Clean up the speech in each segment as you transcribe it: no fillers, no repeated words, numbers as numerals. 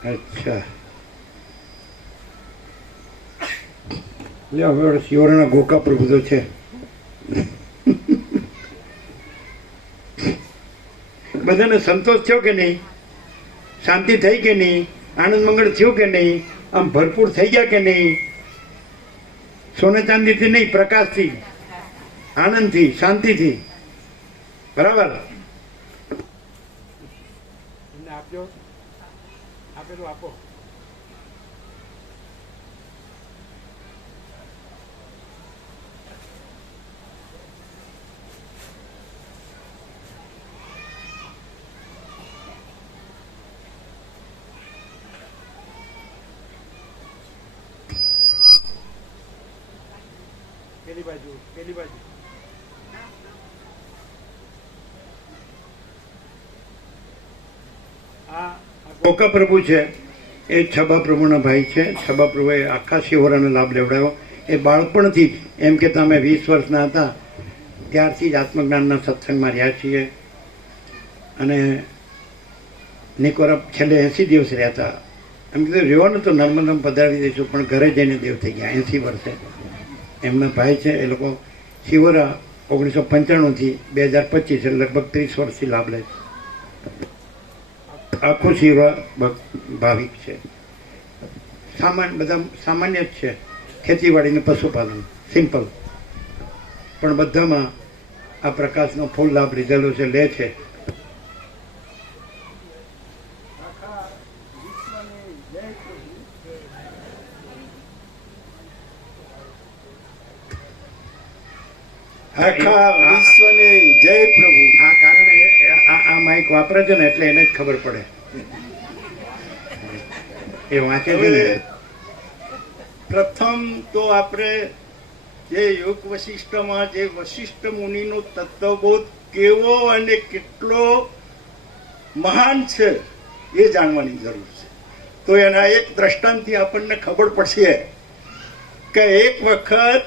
અચ્છા, એટલે હવે શિવરાના ગોકા પ્રભુ તો છે. બધાને સંતોષ થયો કે નહીં? શાંતિ થઈ કે નહીં? આનંદ મંગળ થયું કે નહીં? આમ ભરપૂર થઈ ગયા કે નહીં? સોને ચાંદીથી નહીં, પ્રકાશથી, આનંદથી, શાંતિથી. બરાબર? આપજો, આપેલું આપો. પેલી બાજુ, પેલી બાજુ. આ ગોકા પ્રભુ છે એ છબા પ્રભુના ભાઈ છે. છબા પ્રભુએ આખા શિવરાનો લાભ લેવડાવ્યો. એ બાળપણથી જ, એમ કે તમે 20 વર્ષના હતા ત્યારથી જ આત્મજ્ઞાનના સત્સંગમાં રહ્યા છીએ. અને નિકોરા છેલ્લે 80 દિવસ રહ્યા હતા. એમ કીધું રહ્યો ને તો નર્મદામાં પધારી દઈશું, પણ ઘરે જઈને દેવ થઈ ગયા 80 વર્ષે. એમના ભાઈ છે એ લોકો શિવરા 1995થી 2025 એટલે લગભગ 30 વર્ષથી લાભ લે છે. આખું શિવરા ભાવિક છે. બધા સામાન્ય જ છે, ખેતીવાડી ને પશુપાલન, સિમ્પલ. પણ બધામાં આ પ્રકાશનો ફૂલ લાભ લીધેલો છે, લે છે. આખા વિશ્વને જય પ્રભુ. આ કારણે આ માઇક વાપરે છે ને એટલે એને જ ખબર પડે. એ વાંચે છે ને. પ્રથમ તો આપણે જે યોગ વશિષ્ઠમાં જે વશિષ્ઠ મુનિનો તત્વબોધ કેવો અને કેટલો મહાન છે એ જાણવાની જરૂર છે. તો એના એક દ્રષ્ટાંતથી આપણને ખબર પડશે કે એક વખત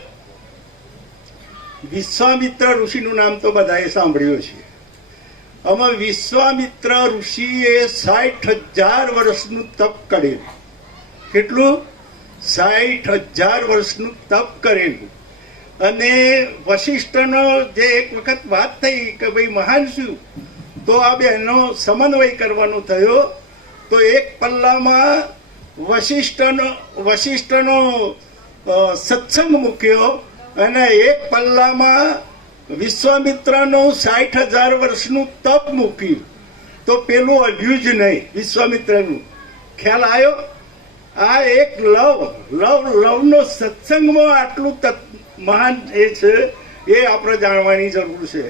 વિશ્વામિત્ર ઋષિનું નામ તો બધાએ સાંભળ્યું છે. આમાં વિશ્વામિત્ર ઋષિએ 60,000 વર્ષનું તપ કરેલું. કેટલું? 60,000 વર્ષનું તપ કરેલું. અને વશિષ્ઠનો જે એક વખત વાત થઈ કે ભાઈ મહાન શું, તો આ બેનો સમન્વય કરવાનો થયો. તો એક પલ્લામાં વશિષ્ઠનો સત્સંગ મૂક્યો અને એક પલ્લામાં વિશ્વામિત્રનું 60,000 વર્ષનું તપ મૂક્યું. તો પેલું અડ્યું જ નહીં વિશ્વામિત્રનું. ખ્યાલ આવ્યો? આ એક લવનો સત્સંગમાં આટલું મહાન એ છે, એ આપણે જાણવાની જરૂર છે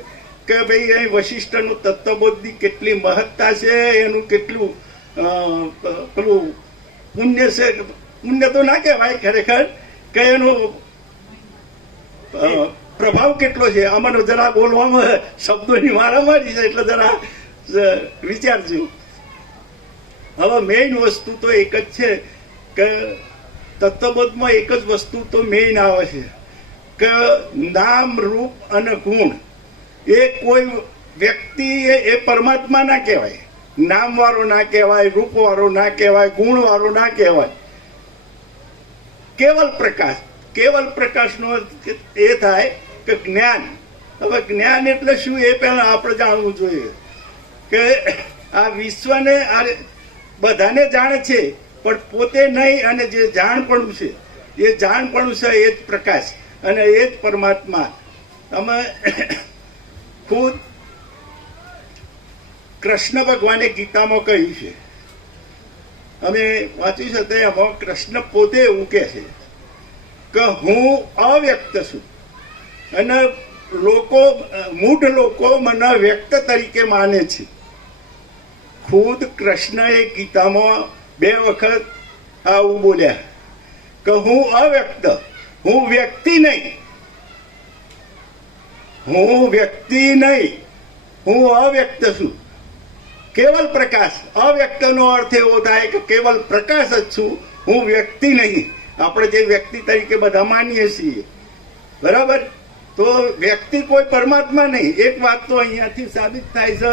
કે ભાઈ અહીં વશિષ્ઠનું તત્વબોધની કેટલી મહત્તા છે, એનું કેટલું પેલું પુણ્ય છે. પુણ્ય તો ના કહેવાય ખરેખર, કે એનું પ્રભાવ કેટલો છે. આમાં જરા બોલવામાં શબ્દોની મારામારી છે એટલે જરા વિચારજો. હવે મેઇન વસ્તુ તો એક જ છે કે તત્વબોધમાં એક જ વસ્તુ તો મેઇન આવે છે કે નામ, રૂપ અને ગુણ એ કોઈ વ્યક્તિ એ પરમાત્મા ના કહેવાય. નામ વાળો ના કહેવાય, રૂપ વાળો ના કહેવાય, ગુણ વાળો ના કહેવાય. કેવલ પ્રકાશ. કેવલ પ્રકાશનો એ થાય કે જ્ઞાન. હવે જ્ઞાન એટલે શું એ પહેલા આપણે જાણવું જોઈએ કે આ વિશ્વને આ બધાને જાણે છે પણ પોતે નહીં. અને જે જાણપણું છે એ જાણપણું છે એ જ પ્રકાશ અને એ જ પરમાત્મા. અમે ખુદ કૃષ્ણ ભગવાને ગીતામાં કહ્યું છે, અમે વાંચ્યું છે તેમાં કૃષ્ણ પોતે એવું કહે છે કે હું અવ્યક્ત છું અને મૂઢ લોકો મને વ્યક્ત તરીકે માને છે. ખુદ કૃષ્ણએ ગીતામાં 2 વખત આવું બોલ્યા કે હું અવ્યક્ત, હું વ્યક્તિ નહીં, હું અવ્યક્ત છું. કેવલ પ્રકાશ. અવ્યક્તનો અર્થ એવો થાય કે કેવલ પ્રકાશ જ છું, હું વ્યક્તિ નહીં. આપણે જે વ્યક્તિ તરીકે બધા માનીએ છીએ, બરાબર? તો વ્યક્તિ કોઈ પરમાત્મા નહીં. એક વાત તો અહીંયાથી સાબિત થાય છે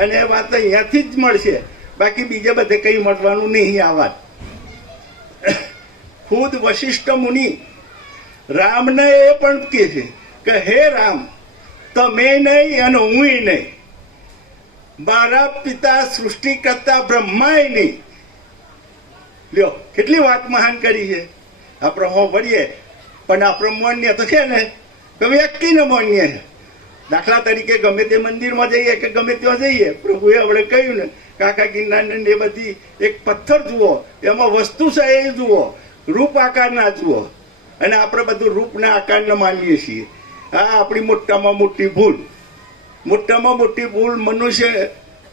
અને એ વાત અહીંયાથી જ મળશે. બાકી બીજે બધે કંઈ મળવાનું નહીં આ વાત. ખુદ વશિષ્ઠ મુનિ રામને એ પણ કહે છે કે હે રામ, તમે નહીં અને હુંય નહીં, મારા પિતા સૃષ્ટિ કરતા બ્રહ્માય નહીં. લ્યો કેટલી વાત મહાન કરી છે. આપણે હો ભરીએ પણ આપણે માન્ય તો છે ને કે વ્યક્તિને માન્ય છે. દાખલા તરીકે ગમે તે મંદિરમાં જઈએ કે ગમે ત્યાં જઈએ, પ્રભુએ આપણે કહ્યું ને કાકા ગિરનારને એ બધી એક પથ્થર જુઓ, એમાં વસ્તુ છે એ જુઓ, રૂપ આકાર ના જુઓ. અને આપણે બધું રૂપના આકારને માનીએ છીએ. આ આપણી મોટામાં મોટી ભૂલ. મોટામાં મોટી ભૂલ મનુષ્ય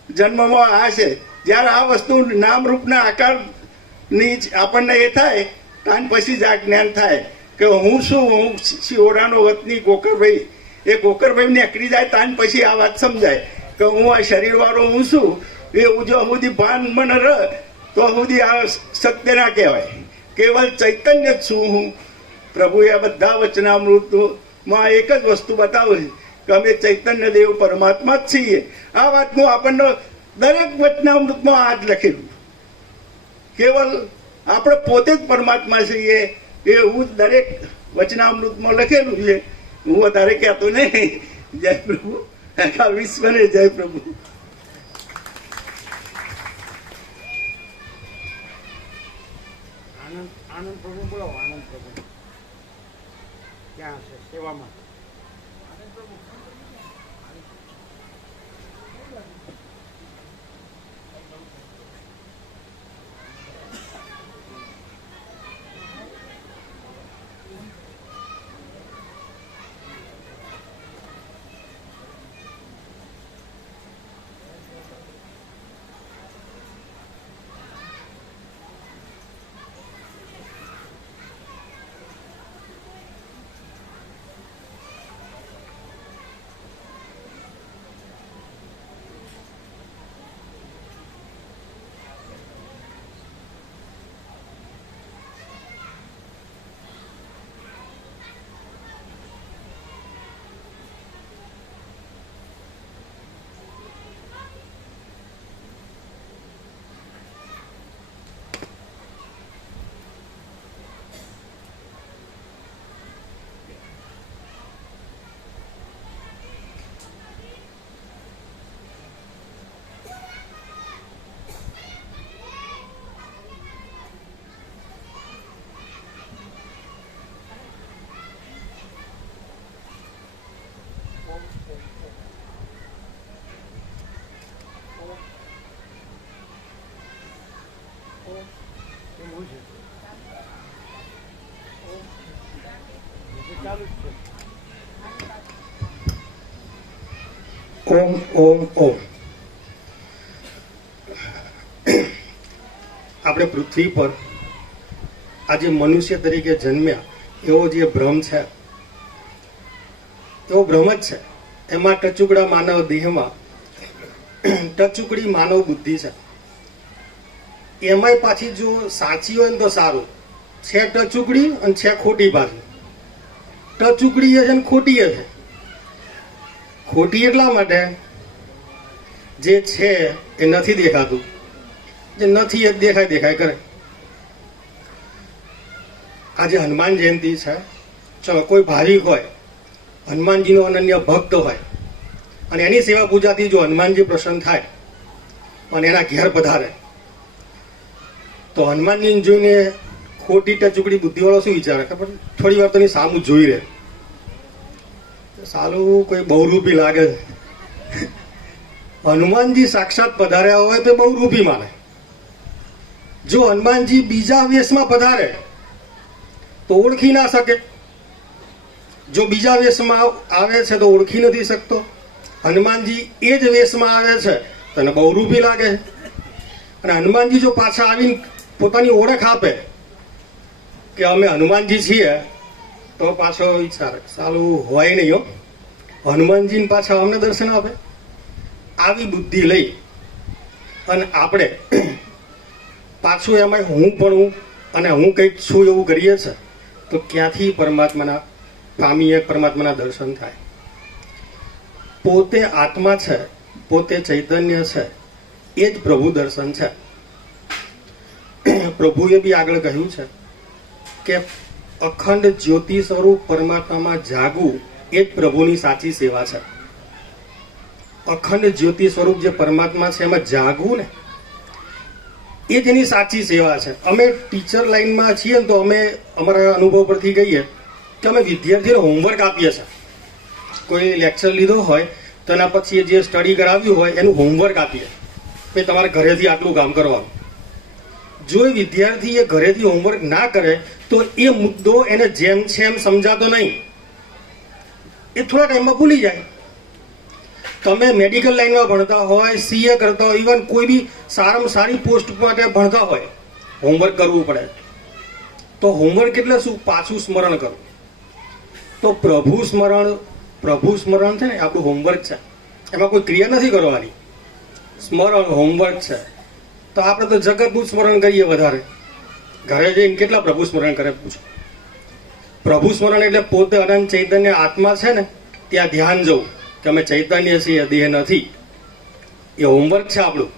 જન્મમાં આ છે. જ્યારે આ વસ્તુ નામ રૂપના આકારની આપણને એ થાય ત્યાર પછી જ આ જ્ઞાન થાય કે હું શું, હું શિહોરાનો વતની ગોકરભાઈ. એ ગોકરભાઈ નીકળી જાય ત્યાર પછી આ વાત સમજાય કે હું આ શરીરવાળો હું છું. એ જો સુધી ભાન મને રહ તો સુધી આ સત્ય ના કહેવાય. કેવલ ચૈતન્ય જ છું હું. પ્રભુએ આ બધા વચનામૃતમાં એક જ વસ્તુ બતાવે છે કે અમે ચૈતન્ય દેવ પરમાત્મા જ છીએ. આ વાતનું આપણને દરેક વચનામૃતમાં આ જ લખેલું. કેવલ આપણે પોતે જ પરમાત્મા છીએ એવું દરેક વચનામૃતમાં લખેલું છે. હું વધારે કહેતો નહીં. જય પ્રભુ, આખા વિશ્વને જય પ્રભુ. આનંદ પ્રભુ બોલો. આનંદ પ્રભુ ક્યાં છે સેવામાં? ઓમ ઓમ ઓમ. આપણે પૃથ્વી પર આજે મનુષ્ય તરીકે જન્મ્યા એવો જે ભ્રમ છે એવો ભ્રમ જ છે. એમાં ટચુકડા માનવ દેહમાં ટચુકડી માનવ બુદ્ધિ છે. એમાંય પાછી જો સાચી હોય ને તો સારું છે. ટચુકડી અને છે ખોટી. પાછી ટચુકડી છે ને ખોટી છે. ખોટી એટલા માટે જે છે એ નથી દેખાતું, જે નથી એ દેખાય કરે. આજે હનુમાન જયંતિ છે. ચલો કોઈ ભાવિક હોય, હનુમાનજીનો અનન્ય ભક્ત હોય અને એની સેવા પૂજાથી જો હનુમાનજી પ્રસન્ન થાય અને એના ઘેર પધારે તો હનુમાનજીને જોઈને ખોટી ટચુકડી બુદ્ધિવાળો શું વિચારે ખબર? થોડી વાર તો એની સામું જોઈ રહે. સાલું કોઈ બહુરૂપી લાગે છે. હનુમાનજી સાક્ષાત પધાર્યા હોય તો બહુરૂપી માને. જો હનુમાનજી બીજા વેશમાં પધારે તો ઓળખી ના શકે. જો બીજા વેશમાં આવે છે તો ઓળખી નથી શકતો. હનુમાનજી એ જ વેશમાં આવે છે તો એને બહુરૂપી લાગે. અને હનુમાનજી જો પાછા આવીને પોતાની ઓળખ આપે કે અમે હનુમાનજી છીએ તો પાછો વિચાર સાલું હોય નહીં હો, હનુમાનજીને પાછા અમને દર્શન આપે. આવી બુદ્ધિ લઈ અને આપણે પાછું એમાં હું પણ અને હું કંઈક છું એવું કરીએ છે તો ક્યાંથી પરમાત્માના પામીએ, પરમાત્માના દર્શન થાય? પોતે આત્મા છે, પોતે ચૈતન્ય છે, એ જ પ્રભુ દર્શન છે. પ્રભુએ બી આગળ કહ્યું છે કે અખંડ જ્યોતિ સ્વરૂપ પરમાત્મામાં જાગવું એ જ પ્રભુની સાચી સેવા છે. અખંડ જ્યોતિ સ્વરૂપ જે પરમાત્મા છે એમાં જાગવું ને એ જ એની સાચી સેવા છે. અમે ટીચર લાઈનમાં છીએ ને તો અમે અમારા અનુભવ પરથી કહીએ કે અમે વિદ્યાર્થીઓને હોમવર્ક આપીએ છીએ. કોઈ લેક્ચર લીધો હોય તો એના પછી જે સ્ટડી કરાવ્યું હોય એનું હોમવર્ક આપીએ કે તમારે ઘરેથી આટલું કામ કરવાનું. જો એ વિદ્યાર્થી એ ઘરેથી હોમવર્ક ના કરે તો એ મુદ્દો એને જેમ છે એમ સમજાતો નહીં, એ થોડા ટાઈમમાં ભૂલી જાય. તમે મેડિકલ લાઈનમાં ભણતા હોય, સીએ કરતા હોય, ઇવન કોઈ બી સારામાં સારી પોસ્ટ માટે ભણતા હોય, હોમવર્ક કરવું પડે. તો હોમવર્ક એટલે શું? પાછું સ્મરણ કરવું. તો પ્રભુ સ્મરણ છે ને આપણું હોમવર્ક છે. એમાં કોઈ ક્રિયા નથી કરવાની, સ્મરણ હોમવર્ક છે. તો આપણે તો જગતનું સ્મરણ કરીએ વધારે. ઘરે જઈને કેટલા પ્રભુ સ્મરણ કરે પૂછો? પ્રભુ સ્મરણ એટલે પોતે અનંત ચૈતન્ય આત્મા છે ને ત્યાં ધ્યાન જવું કે અમે ચૈતન્ય છીએ, દેહ નથી. એ હોમવર્ક છે આપણું.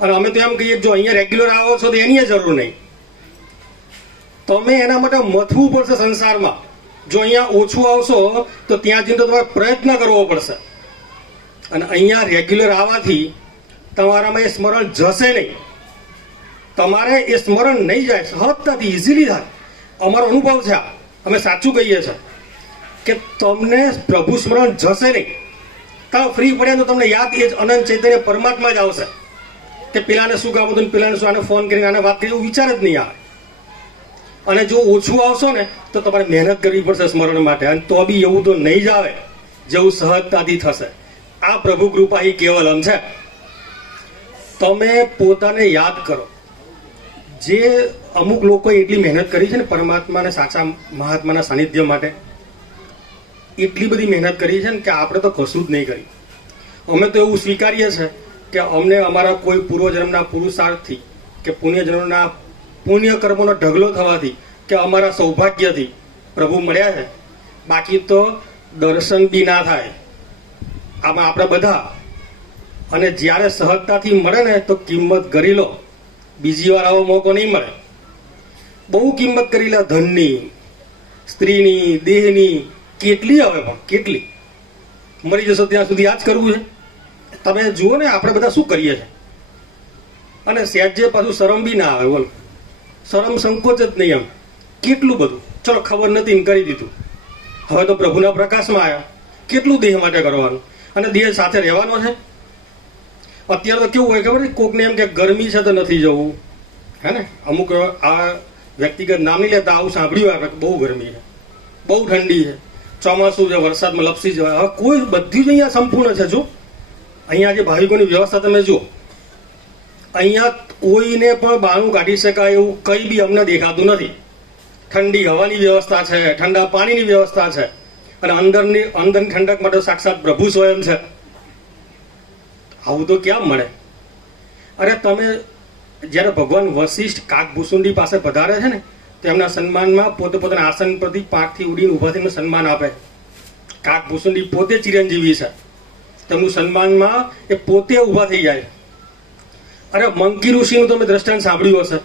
અને અમે તો એમ કહીએ જો અહીંયા રેગ્યુલર આવો છો તો એની જરૂર નહીં. તમે એના માટે મથવું પડશે સંસારમાં. જો અહીંયા ઓછું આવશો તો ત્યાં જઈને તો તમારે પ્રયત્ન કરવો પડશે. અને અહીંયા રેગ્યુલર આવવાથી તમારામાં એ સ્મરણ જશે નહીં. તમારે એ સ્મરણ નહીં જાય, સહજતાથી ઇઝીલી થાય. અમારો અનુભવ છે આ, અમે સાચું કહીએ છીએ કે તમને પ્રભુ સ્મરણ જશે નહીં. તમે ફ્રી પડ્યા તો તમને યાદ એ જ અનંત ચૈતન્ય પરમાત્મા જ આવશે કે પેલાને શું કામ હતું, પેલાને શું, આને ફોન કરીને આને વાત કરી, એવું વિચાર જ નહીં આવે. અને જો ઓછું આવશો ને તો તમારે મહેનત કરવી પડશે સ્મરણ માટે. અને તો બી એવું તો નહીં જ આવે જેવું સહજતાથી થશે. આ પ્રભુ કૃપા એ કેવલમ છે. તમે પોતાને યાદ કરો. જે અમુક લોકોએ એટલી મહેનત કરી છે ને પરમાત્માને સાચા મહાત્માના સાનિધ્ય માટે, એટલી બધી મહેનત કરી છે ને કે આપણે તો કશું જ નહીં કરી. અમે તો એવું સ્વીકારીએ છીએ કે અમને અમારા કોઈ પૂર્વજન્મના પુરુષાર્થથી કે પુણ્યજન્મના પુણ્ય કર્મોનો ઢગલો થવાથી કે અમારા સૌભાગ્યથી પ્રભુ મળ્યા છે. બાકી તો દર્શન બી ના થાય આમાં આપણે બધા. અને જ્યારે સહજતાથી મળે ને તો કિંમત કરી લો. બીજી વાર આવો મોકો નહીં મળે. બહુ કિંમત કરી લે ધનની, સ્ત્રીની, દેહની, કેટલી હવે પણ કેટલી. મરી જશો ત્યાં સુધી આ જ કરવું છે. તમે જુઓ ને આપણે બધા શું કરીએ છીએ. અને સહેજે પાછું શરમ બી ના આવે. બોલો, શરમ સંકોચ જ નહીં. એમ કેટલું બધું ચલો ખબર નથી ને કરી દીધું. હવે તો પ્રભુના પ્રકાશમાં આવ્યા. કેટલું દેહ માટે કરવાનું અને દેહ સાથે રહેવાનો છે. અત્યારે તો કેવું હોય ખબર છે, કોકને એમ કે ગરમી છે તો નથી જવું, હે ને. અમુક આ વ્યક્તિગત નામ નહીં લેતા આવું સાંભળ્યું આવે કે બહુ ગરમી છે, બહુ ઠંડી છે, ચોમાસું છે, વરસાદમાં લપસી જવાય. હવે કોઈ બધી જ અહીંયા સંપૂર્ણ છે. જો અહીંયા જે ભાવિકોની વ્યવસ્થા તમે જુઓ, અહીંયા કોઈને પણ બહાનું કાઢી શકાય એવું કંઈ બી અમને દેખાતું નથી. ઠંડી હવાની વ્યવસ્થા છે, ઠંડા પાણીની વ્યવસ્થા છે, અને અંદરની ઠંડક માટે સાક્ષાત પ્રભુ સ્વયં છે. આવું તો ક્યાં મળે? અરે તમે જ્યારે ભગવાન વશિષ્ઠ કાકભૂસુંડી પાસે પધારે છે ને તો એમના સન્માનમાં પોતે પોતાના આસન પરથી પાંખથી ઉડીને ઊભા થઈને સન્માન આપે. કાકભૂસુંડી પોતે ચિરંજીવી છે, તેમનું સન્માનમાં એ પોતે ઊભા થઈ જાય. અરે મંકી ઋષિનું તમે દ્રષ્ટાંત સાંભળ્યું હશે.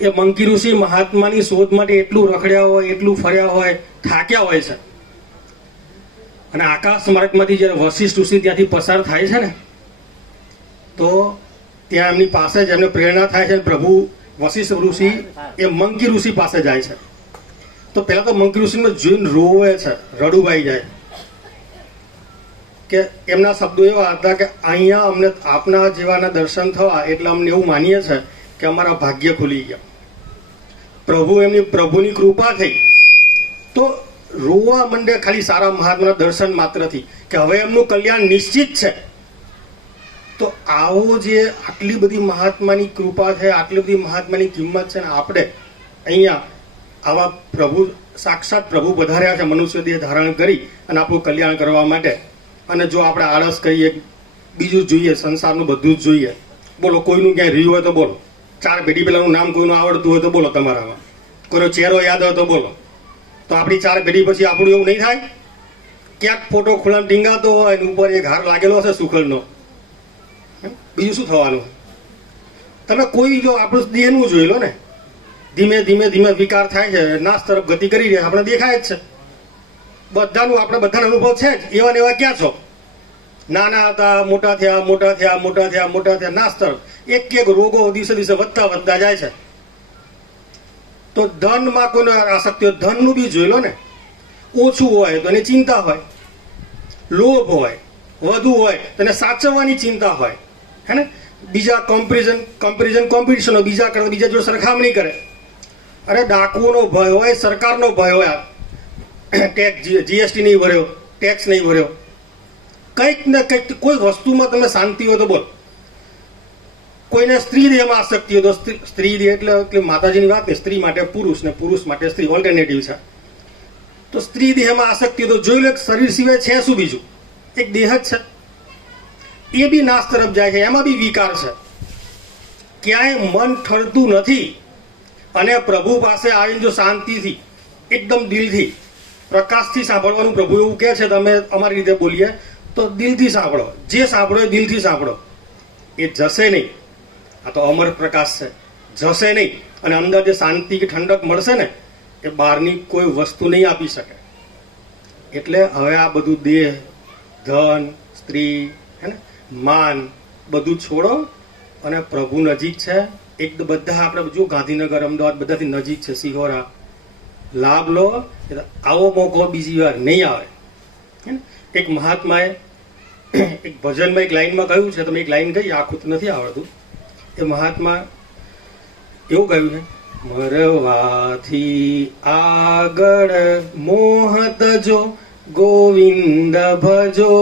એ મંકી ઋષિ મહાત્માની શોધ માટે એટલું રખડ્યા હોય, એટલું ફર્યા હોય, થાક્યા હોય છે. અને આકાશ માર્ગમાંથી જ્યારે વશિષ્ઠ ઋષિ ત્યાંથી પસાર થાય છે ને તો ત્યાં એમની પાસે જ એમને પ્રેરણા થાય છે. પ્રભુ વશિષ્ઠ ઋષિ એ મંકી ઋષિ પાસે જાય છે. તો પહેલા તો મંકી ઋષિને જોઈને રોવે છે, રડુભાઈ જાય. કે એમના શબ્દો એવા હતા કે અહીંયા અમને આપના જેવાના દર્શન થવા એટલે અમને એવું માનીએ છે કે અમારા ભાગ્ય ખુલી ગયા. પ્રભુની કૃપા થઈ તો રોવા માંડે ખાલી સારા મહાત્માના દર્શન માત્રથી કે હવે એમનું કલ્યાણ નિશ્ચિત છે. તો આવો જે આટલી બધી મહાત્માની કૃપા છે, આટલી બધી મહાત્માની કિંમત છે ને આપણે અહીંયા આવા પ્રભુ સાક્ષાત પ્રભુ પધાર્યા છે મનુષ્ય દેહ ધારણ કરી અને આપણું કલ્યાણ કરવા માટે. અને જો આપણે આળસ કરીએ, બીજું જોઈએ, સંસારનું બધું જ જોઈએ, બોલો કોઈનું ક્યાંય રહ્યું હોય તો બોલો, 4 પેઢી પહેલાનું નામ કોઈનું આવડતું હોય તો બોલો, તમારામાં કોઈનો ચહેરો યાદ હોય તો બોલો. તો આપણી 4 પેઢી પછી આપણું એવું નહીં થાય? ક્યાંક ફોટો ખુલ્લા ટીંગાતો હોય અને ઉપર એક હાર લાગેલો હશે સુખલનો, બીજું શું થવાનું? તમે કોઈ જો આપણું દેહનું જોઈ લો ને, ધીમે ધીમે ધીમે વિકાર થાય છે, નાશ તરફ ગતિ કરી રહ્યા, આપણે દેખાય જ છે. બધાનું આપણે બધાનો અનુભવ છે જ. એવા ને એવા ક્યાં છો? નાના હતા, મોટા થયા, મોટા થયા, મોટા થયા, મોટા થયા, નાશ તરફ. એક એક રોગો દિવસે દિવસે વધતા વધતા જાય છે. તો ધનમાં કોઈને આસક્તિ હોય, ધનનું બી જોઈ લો ને. ઓછું હોય તો એને ચિંતા હોય, લોભ હોય, વધુ હોય તો એને સાચવવાની ચિંતા હોય, હે ને. બીજા કોમ્પિટિશન હોય, બીજા કરતા બીજા જો સરખામણી કરે. અરે ડાકુઓનો ભય હોય, સરકારનો ભય હોય, ટેક્સ જીએસટી નહીં ભર્યો, ટેક્સ નહીં ભર્યો, કંઈક ને કંઈક કોઈ વસ્તુમાં તમે શાંતિ હોય તો બોલ. કોઈને સ્ત્રી દેહમાં આસક્તિ હોય તો સ્ત્રી દેહ એટલે માતાજીની વાત ને, સ્ત્રી માટે પુરુષ ને પુરુષ માટે સ્ત્રી, ઓલ્ટરનેટિવ છે. તો સ્ત્રી દેહમાં આસક્તિ હોય તો જોઈ લો, એક શરીર સિવાય છે શું બીજું? એક દેહ જ છે. એ બી નાશ તરફ જાય છે, એમાં બી વિકાર છે. ક્યાંય મન ઠરતું નથી. અને પ્રભુ પાસે આવીને જો શાંતિથી, એકદમ દિલથી, પ્રકાશથી સાંભળવાનું પ્રભુ એવું કહે છે. તમે અમારી રીતે બોલીએ તો દિલથી સાંભળો. જે સાંભળો એ દિલથી સાંભળો. એ જશે નહીં. આ તો અમર પ્રકાશ છે, જશે નહીં. અને અંદર જે શાંતિ કે ઠંડક મળશે ને, એ બહારની કોઈ વસ્તુ નહીં આપી શકે. એટલે હવે આ બધું દેહ, ધન, સ્ત્રી, હે ને, માન, બધું છોડો અને પ્રભુ નજીક છે. એક બધા આપણે જો ગાંધીનગર, અમદાવાદ બધાથી નજીક છે, સિહોરા. લાભ લો. આવો મોકો બીજી વાર નહીં આવે. એક મહાત્માએ એક ભજનમાં એક લાઈનમાં કહ્યું છે, તમે એક લાઈન કહી, આખું તો નથી આવડતું. એ મહાત્મા એવું કહ્યું છે, મરવાથી આગળ મોહત જો ગોવિંદ ભજો,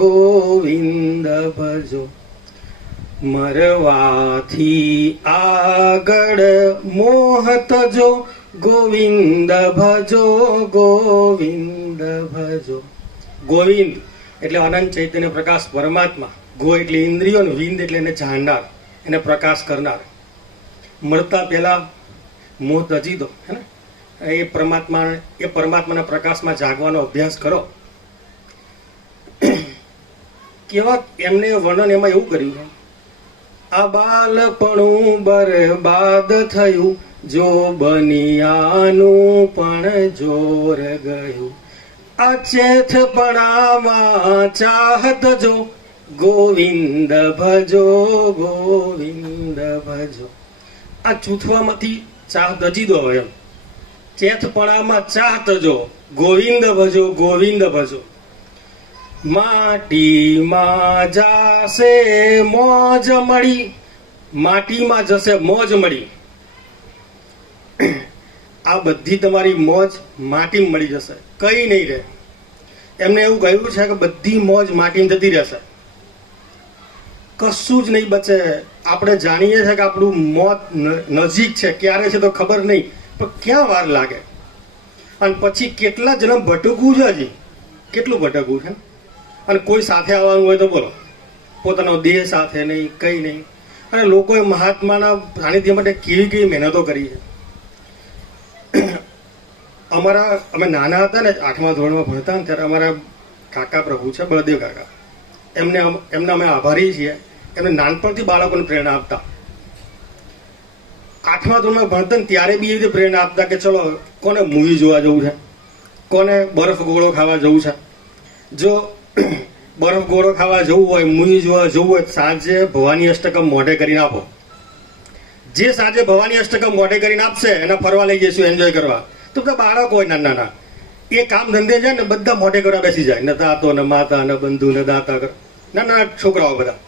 ગોવિંદ ભજો. મરવાથી આગળ મોહત જો ગોવિંદ ભજો, ગોવિંદ ભજો. ગોવિંદ એટલે અનંત ચૈતન્ય પ્રકાશ પરમાત્મા. ગો એટલે ઇન્દ્રિયો, ને વિંદ એટલે એને જાણનાર, એને પ્રકાશ કરનાર. મળતા પહેલા મોહ તજી દો, હે ને. એ પરમાત્માના પ્રકાશમાં જાગવાનો અભ્યાસ કરો. કેવા એમને વર્ણન એમાં એવું કર્યું છે, આ બાલપણું બરબાદ થયું, જો બનિયાનું પણ જોર ગયું. અચેતપણામાં ચાહત જો ગોવિંદ ભજો, ગોવિંદ ભજો. આ ચૂથવામાંથી ચાહ તજી દો. એમ ચેતપણામાં ચાહ તજો, ગોવિંદ ભજો, ગોવિંદ ભજો. માટીમાં જાશે મોજ મળી, માટીમાં જશે મોજ મળી. આ બધી તમારી મોજ માટીમાં મળી જશે, કઈ નહીં રહે. એમને એવું કહ્યું છે કે બધી મોજ માટીમાં જતી રહેશે, કશું જ નહીં બચે. આપણે જાણીએ છીએ કે આપણું મોત નજીક છે, ક્યારે છે તો ખબર નહીં, પણ ક્યાં વાર લાગે. અને પછી કેટલા જન્મ ભટકવું છે, હજી કેટલું ભટકવું છે. અને કોઈ સાથે આવવાનું હોય તો બોલો, પોતાનો દેહ સાથે નહીં, કંઈ નહીં. અને લોકોએ મહાત્માના સાનિધ્ય માટે કેવી કેવી મહેનતો કરી છે. અમે નાના હતા ને, 8મા ધોરણમાં ભણતા ને, ત્યારે અમારા કાકા પ્રભુ છે, બળદેવ કાકા, એમને અમે આભારી છીએ. એમને નાનપણથી બાળકોને પ્રેરણા આપતા. 8મા ધોરણમાં ભણતા ને ત્યારે બી એ રીતે પ્રેરણા આપતા કે ચલો કોને મૂવી જોવા જવું છે, કોને બરફ ગોળો ખાવા જવું છે. જો બરફ ગોળો ખાવા જવું હોય, મૂવી જોવા જવું હોય, સાંજે ભવાની અષ્ટકમ મોઢે કરીને આપો. જે સાંજે ભવાની અષ્ટકમ મોઢે કરીને આપશે એને ફરવા લઈ જઈશું, એન્જોય કરવા. તો બધા બાળકો હોય નાના નાના, એ કામ ધંધે જાય ને બધા મોઢે કરવા બેસી જાય. ન તાતો, ન માતા, ન બંધુ, ન દાતા, નાના છોકરાઓ બધા.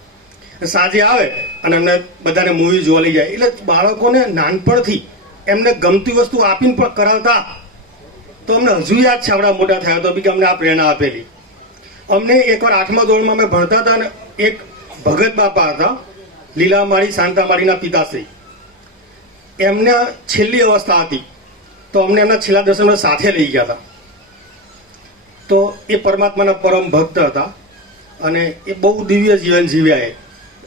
સાંજે આવે અને એમને બધાને મૂવી જોવા લઈ જાય. એટલે બાળકોને નાનપણથી એમને ગમતી વસ્તુ આપીને પણ કરાવતા. તો અમને હજુ યાદ છે, આપણા મોટા થયા તો બી કે અમને આ પ્રેરણા આપેલી. અમને એકવાર 8મા ધોરણમાં અમે ભણતા હતા ને, એક ભગત બાપા હતા, લીલામાળી શાંતામાળીના પિતાશ્રી. એમને છેલ્લી અવસ્થા હતી, તો અમને એમના છેલ્લા દર્શનમાં સાથે લઈ ગયા હતા. તો એ પરમાત્માના પરમ ભક્ત હતા અને એ બહુ દિવ્ય જીવન જીવ્યા.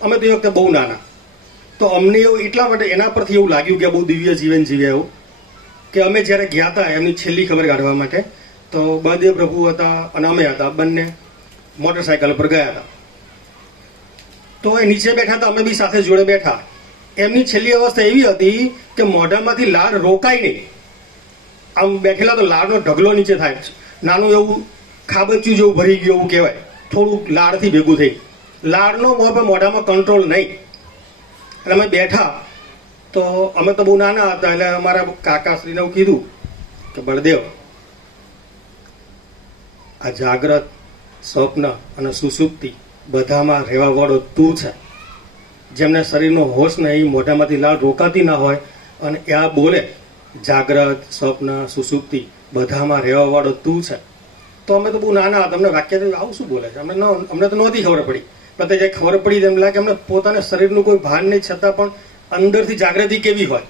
અમે તો એ વખતે બહુ નાના. તો અમને એવું એટલા માટે એના પરથી એવું લાગ્યું કે બહુ દિવ્ય જીવન જીવ્યા એવું, કે અમે જ્યારે ગયા હતા એમની છેલ્લી ખબર કાઢવા માટે, તો બળદેવ પ્રભુ હતા અને અમે હતા, બંને મોટરસાયકલ પર ગયા હતા. તો એ નીચે બેઠા હતા, અમે બી સાથે જોડે બેઠા. એમની છેલ્લી અવસ્થા એવી હતી કે મોઢામાંથી લાળ રોકાય નહીં. આમ બેઠેલા તો લાળનો ઢગલો નીચે થાય, નાનું એવું ખાબચ્યું જેવું ભરી ગયું એવું કહેવાય, થોડુંક લાળથી ભેગું થઈ. લાળનો મોઢામાં કંટ્રોલ નહીં. એટલે અમે બેઠા તો અમે તો બહુ નાના હતા, એટલે અમારા કાકાશ્રીને એવું કીધું કે બળદેવ, આ જાગ્રત, સ્વપ્ન અને સુસુપ્તિ બધામાં રહેવા વાળો તું છે. જેમને શરીરનો હોશ નહીં, મોઢામાંથી લાળ રોકાતી ના હોય અને એ આ બોલે જાગ્રત, સ્વપ્ન, સુસુપ્તિ બધામાં રહેવા વાળો તું છે. તો અમે તો બહુ નાના હતા, અમને વાક્ય આવું શું બોલે છે, અમને તો નહોતી ખબર પડી. પણ જે ખબર પડી એમ લાગે અમને પોતાના શરીરનું કોઈ ભાન નહીં, છતાં પણ અંદરથી જાગૃતિ કેવી હોય.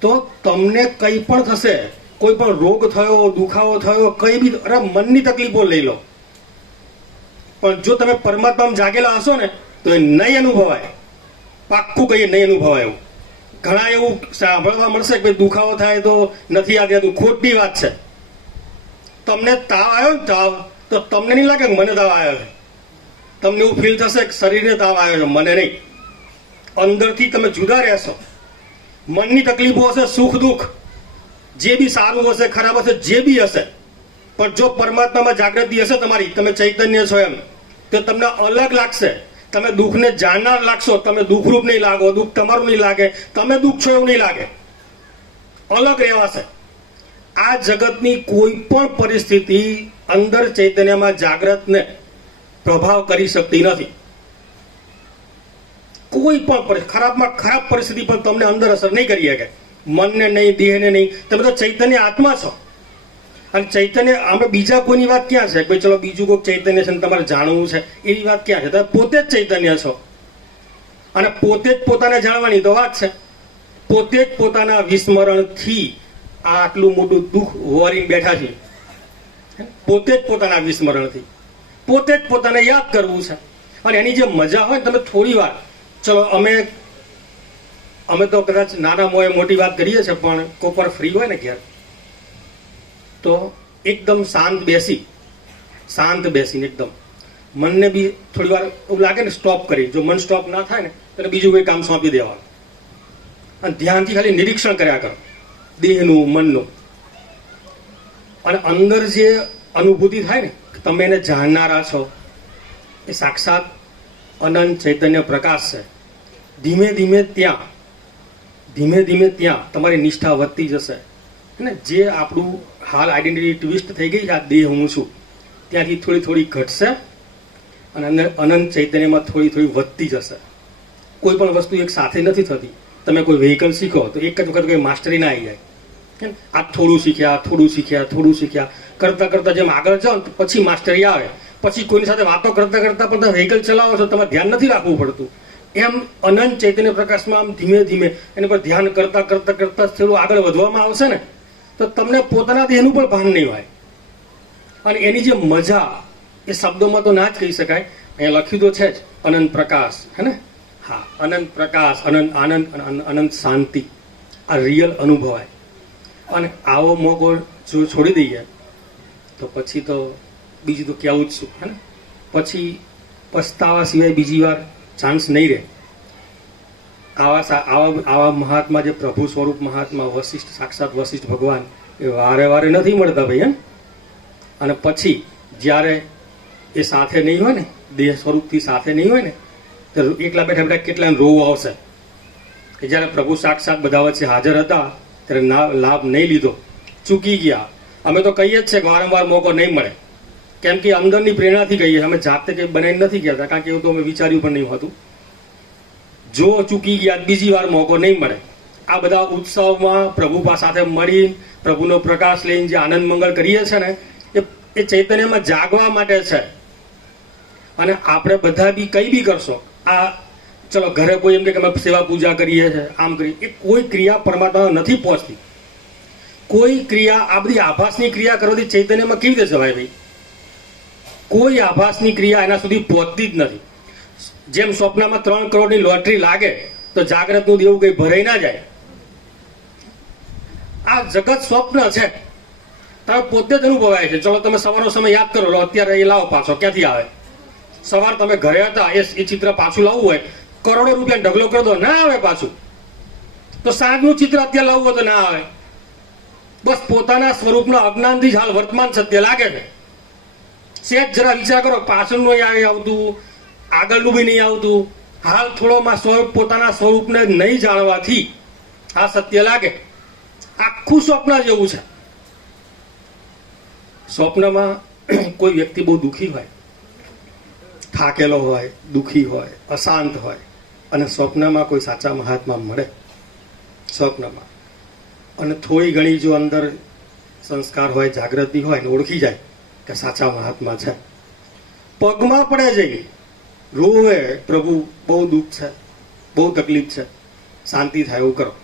તો તમને કંઈ પણ થશે, કોઈ પણ રોગ થયો, દુખાવો થયો, કઈ બી, અરે મનની તકલીફો લઈ લો, પણ જો તમે પરમાત્મામાં જાગેલા હશો ને તો એ નહીં અનુભવાય. પાક્કું કહીએ નહીં અનુભવાય. એવું ઘણા એવું સાંભળવા મળશે કે દુખાવો થાય તો નથી આવ્યા, ખોટી વાત છે. તમને તાવ આવ્યો ને તાવ, તો તમને નહીં લાગે કે મને તાવ આવ્યો છે. તમને એવું ફીલ થશે કે શરીરને તાવ આવ્યો છે, મને નહીં. અંદરથી તમે જુદા રહેશો. મનની તકલીફો હશે, સુખ દુઃખ, જે બી સારું હશે, ખરાબ હશે, જે બી હશે, પણ જો પરમાત્મામાં જાગૃતિ હશે તમારી, તમે ચૈતન્ય છો એમ, તો તમને અલગ લાગશે. તમે દુઃખને જાણનાર લાગશો. તમે દુઃખરૂપ નહીં લાગો, દુઃખ તમારું નહીં લાગે, તમે દુઃખ છો એવું નહીં લાગે. અલગ રહેવાશે. આ જગતની કોઈ પણ પરિસ્થિતિ અંદર ચૈતન્યમાં જાગૃતને પ્રભાવ કરી શકતી નથી. કોઈ પણ ખરાબમાં ખરાબ પરિસ્થિતિ પણ તમને અંદર અસર નહીં કરી શકે. મનને નહીં, દેહને નહીં. તમે તો ચૈતન્ય આત્મા છો. અને ચૈતન્ય, આપણે બીજા કોઈની વાત ક્યાં છે? ભાઈ ચલો બીજું કોઈ ચૈતન્ય છે તમારે જાણવું છે, એવી વાત ક્યાં છે? તમે પોતે જ ચૈતન્ય છો અને પોતે જ પોતાને જાણવાની તો વાત છે. પોતે જ પોતાના વિસ્મરણથી આ આટલું મોટું દુઃખ વોરીને બેઠા છે. પોતે જ પોતાના વિસ્મરણથી પોતે જ પોતાને યાદ કરવું છે. અને એની જે મજા હોય, તમે થોડી વાર, ચલો અમે તો કદાચ નાના મોએ મોટી વાત કરીએ છીએ, પણ કોઈ પર ફ્રી હોય ને ઘેર, તો એકદમ શાંત બેસીને એકદમ મનને બી થોડી વાર એવું લાગે ને સ્ટોપ કરી. જો મન સ્ટોપ ના થાય ને તો બીજું કોઈ કામ સોંપી દેવાનું અને ધ્યાનથી ખાલી નિરીક્ષણ કર્યા કરો, દેહનું, મનનું. અને અંદર જે અનુભૂતિ થાય ને, તમે એને જાણનારા છો, એ સાક્ષાત અનંત ચૈતન્ય પ્રકાશ છે. ધીમે ધીમે ત્યાં તમારી નિષ્ઠા વધતી જશે. અને જે આપણું હાલ આઈડેન્ટિટી ટ્વિસ્ટ થઈ ગઈ છે, આ દેહ હું છું, ત્યાંથી થોડી થોડી ઘટશે અને અંદર અનંત ચૈતન્યમાં થોડી થોડી વધતી જશે. કોઈ પણ વસ્તુ એક સાથે નથી થતી. તમે કોઈ વ્હીકલ શીખો તો એક જ વખત કોઈ માસ્ટરી ના આવી જાય. આ થોડું શીખ્યા કરતા કરતા જેમ આગળ જાઓ પછી માસ્ટરી આવે. પછી કોઈની સાથે વાતો કરતા કરતા પણ તમે વ્હીકલ ચલાવો છો, તમારે ધ્યાન નથી રાખવું પડતું. એમ અનંત ચૈતન્ય પ્રકાશમાં આમ ધીમે ધીમે એની પર ધ્યાન કરતા થોડું આગળ વધવામાં આવશે ને, તો તમને પોતાના દેહનું પણ ભાન નહીં હોય. અને એની જે મજા એ શબ્દોમાં તો ના જ કહી શકાય. અહીંયા લખ્યું તો છે જ, અનંત પ્રકાશ, હે ને? હા, અનંત પ્રકાશ, અનંત આનંદ, અનંત શાંતિ, આ રિયલ અનુભવાય. અને આવો મોકો જો છોડી દઈએ તો પછી તો બીજું તો કહેવું જ શું, હે ને? પછી પસ્તાવા સિવાય બીજી વાર ચાન્સ નહીં રહે. આવા મહાત્મા, જે પ્રભુ સ્વરૂપ મહાત્મા વશિષ્ઠ, સાક્ષાત વશિષ્ઠ ભગવાન, એ વારે વારે નથી મળતા ભાઈ, એમ. અને પછી જ્યારે એ સાથે નહીં હોય ને, દેહ સ્વરૂપથી સાથે નહીં હોય ને, તો એકલા બેઠા બેઠા કેટલાને રોવું આવશે કે જ્યારે પ્રભુ સાક્ષાત બધા વચ્ચે હાજર હતા ત્યારે લાભ નહીં લીધો, ચૂકી ગયા. અમે તો કહીએ જ છે કે વારંવાર મોકો નહીં મળે, કેમ કે અંદરની પ્રેરણાથી કહીએ. અમે જાતે કંઈ બનાવીને નથી ગયા હતા, કારણ કે એવું તો અમે વિચાર્યું પણ નહીં હતું. જો ચૂકી ગયા, બીજી વાર મોકો નહીં મળે. આ બધા ઉત્સવમાં પ્રભુ સાથે મળી પ્રભુનો પ્રકાશ લઈને જે આનંદ મંગળ કરીએ છે ને, એ ચૈતન્યમાં જાગવા માટે છે. અને આપણે બધા બી કંઈ બી કરશો, આ ચલો ઘરે કોઈ એમ કે અમે સેવા પૂજા કરીએ છીએ, આમ કરીએ, એ કોઈ ક્રિયા પરમાત્મા નથી પહોંચતી. કોઈ ક્રિયા, આ બધી આભાસની ક્રિયા કરવાથી ચૈતન્યમાં કેવી રીતે જવાય ભાઈ? કોઈ આભાસની ક્રિયા એના સુધી પહોંચતી જ નથી. જેમ સ્વપ્નમાં 3 કરોડની લોટરી લાગે તો જાગ્રતનું દેવું કઈ ભરાઈ ના જાય. આ જગત સ્વપ્ન છે, તમે પોતે જ અનુભવાય છે. ચલો તમે સવારનો સમય યાદ કરો લો, અત્યારે એ લાવો પાછો, ક્યાંથી આવે? સવાર તમે ઘરે હતા, એ ચિત્ર પાછું લાવવું હોય, કરોડો રૂપિયા ઢગલો કરી દો, ના આવે પાછું. તો સાંજનું ચિત્ર અત્યારે લાવવું હોય તો ના આવે. બસ પોતાના સ્વરૂપના અજ્ઞાનથી જ હાલ વર્તમાન સત્ય લાગે છે. સેજ જરા વિચાર કરો, પાછળનું નહીં આવતું, આગળનું બી નહીં આવતું. હાલ થોડોમાં સ્વરૂપ, પોતાના સ્વરૂપને નહીં જાણવાથી આ સત્ય લાગે. આખું સ્વપ્ન જેવું છે. સ્વપ્નમાં કોઈ વ્યક્તિ બહુ દુઃખી હોય, થાકેલો હોય, દુઃખી હોય, અશાંત હોય, અને સ્વપ્નમાં કોઈ સાચા મહાત્મા મળે સ્વપ્નમાં, અને થોડી ઘણી જો અંદર સંસ્કાર હોય, જાગૃતિ હોય ને ઓળખી જાય કે સાચા મહાત્મા છે, પગમાં પડે જઈ રોવે, પ્રભુ બહુ દુઃખ છે, બહુ તકલીફ છે, શાંતિ થાય એવું કરો.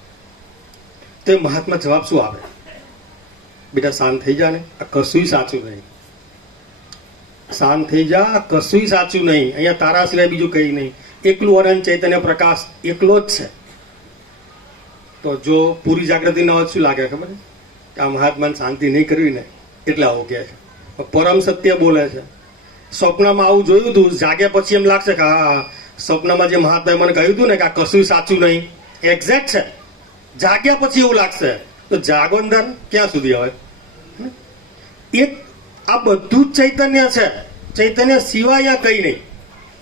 તો એ મહાત્મા જવાબ શું આપે? બેટા શાંત થઈ જા ને, આ કશું સાચું નહીં. શાંત થઈ જા, આ કશું સાચું નહીં. અહીંયા તારા સિવાય બીજું કંઈ નહીં. એકલું અનંત ચૈતન્ય પ્રકાશ એકલો જ છે. તો જો પૂરી જાગૃતિ ન હોય શું લાગે ખબર છે? કે આ મહાત્માને શાંતિ નહીં કરવી ને એટલે આવું કહે છે. પરમ સત્ય બોલે છે. સ્વપ્નમાં આવું જોયું હતું, જાગ્યા પછી એમ લાગશે કે હા, સ્વપ્નમાં જે મહાત્માએ મને કહ્યું હતું ને કે આ કશું સાચું નહીં, એક્ઝેક્ટ છે. જાગ્યા પછી એવું લાગશે. તો જાગો અંદર ક્યાં સુધી હવે? એક આ બધું જ ચૈતન્ય છે. ચૈતન્ય સિવાય આ કંઈ નહીં.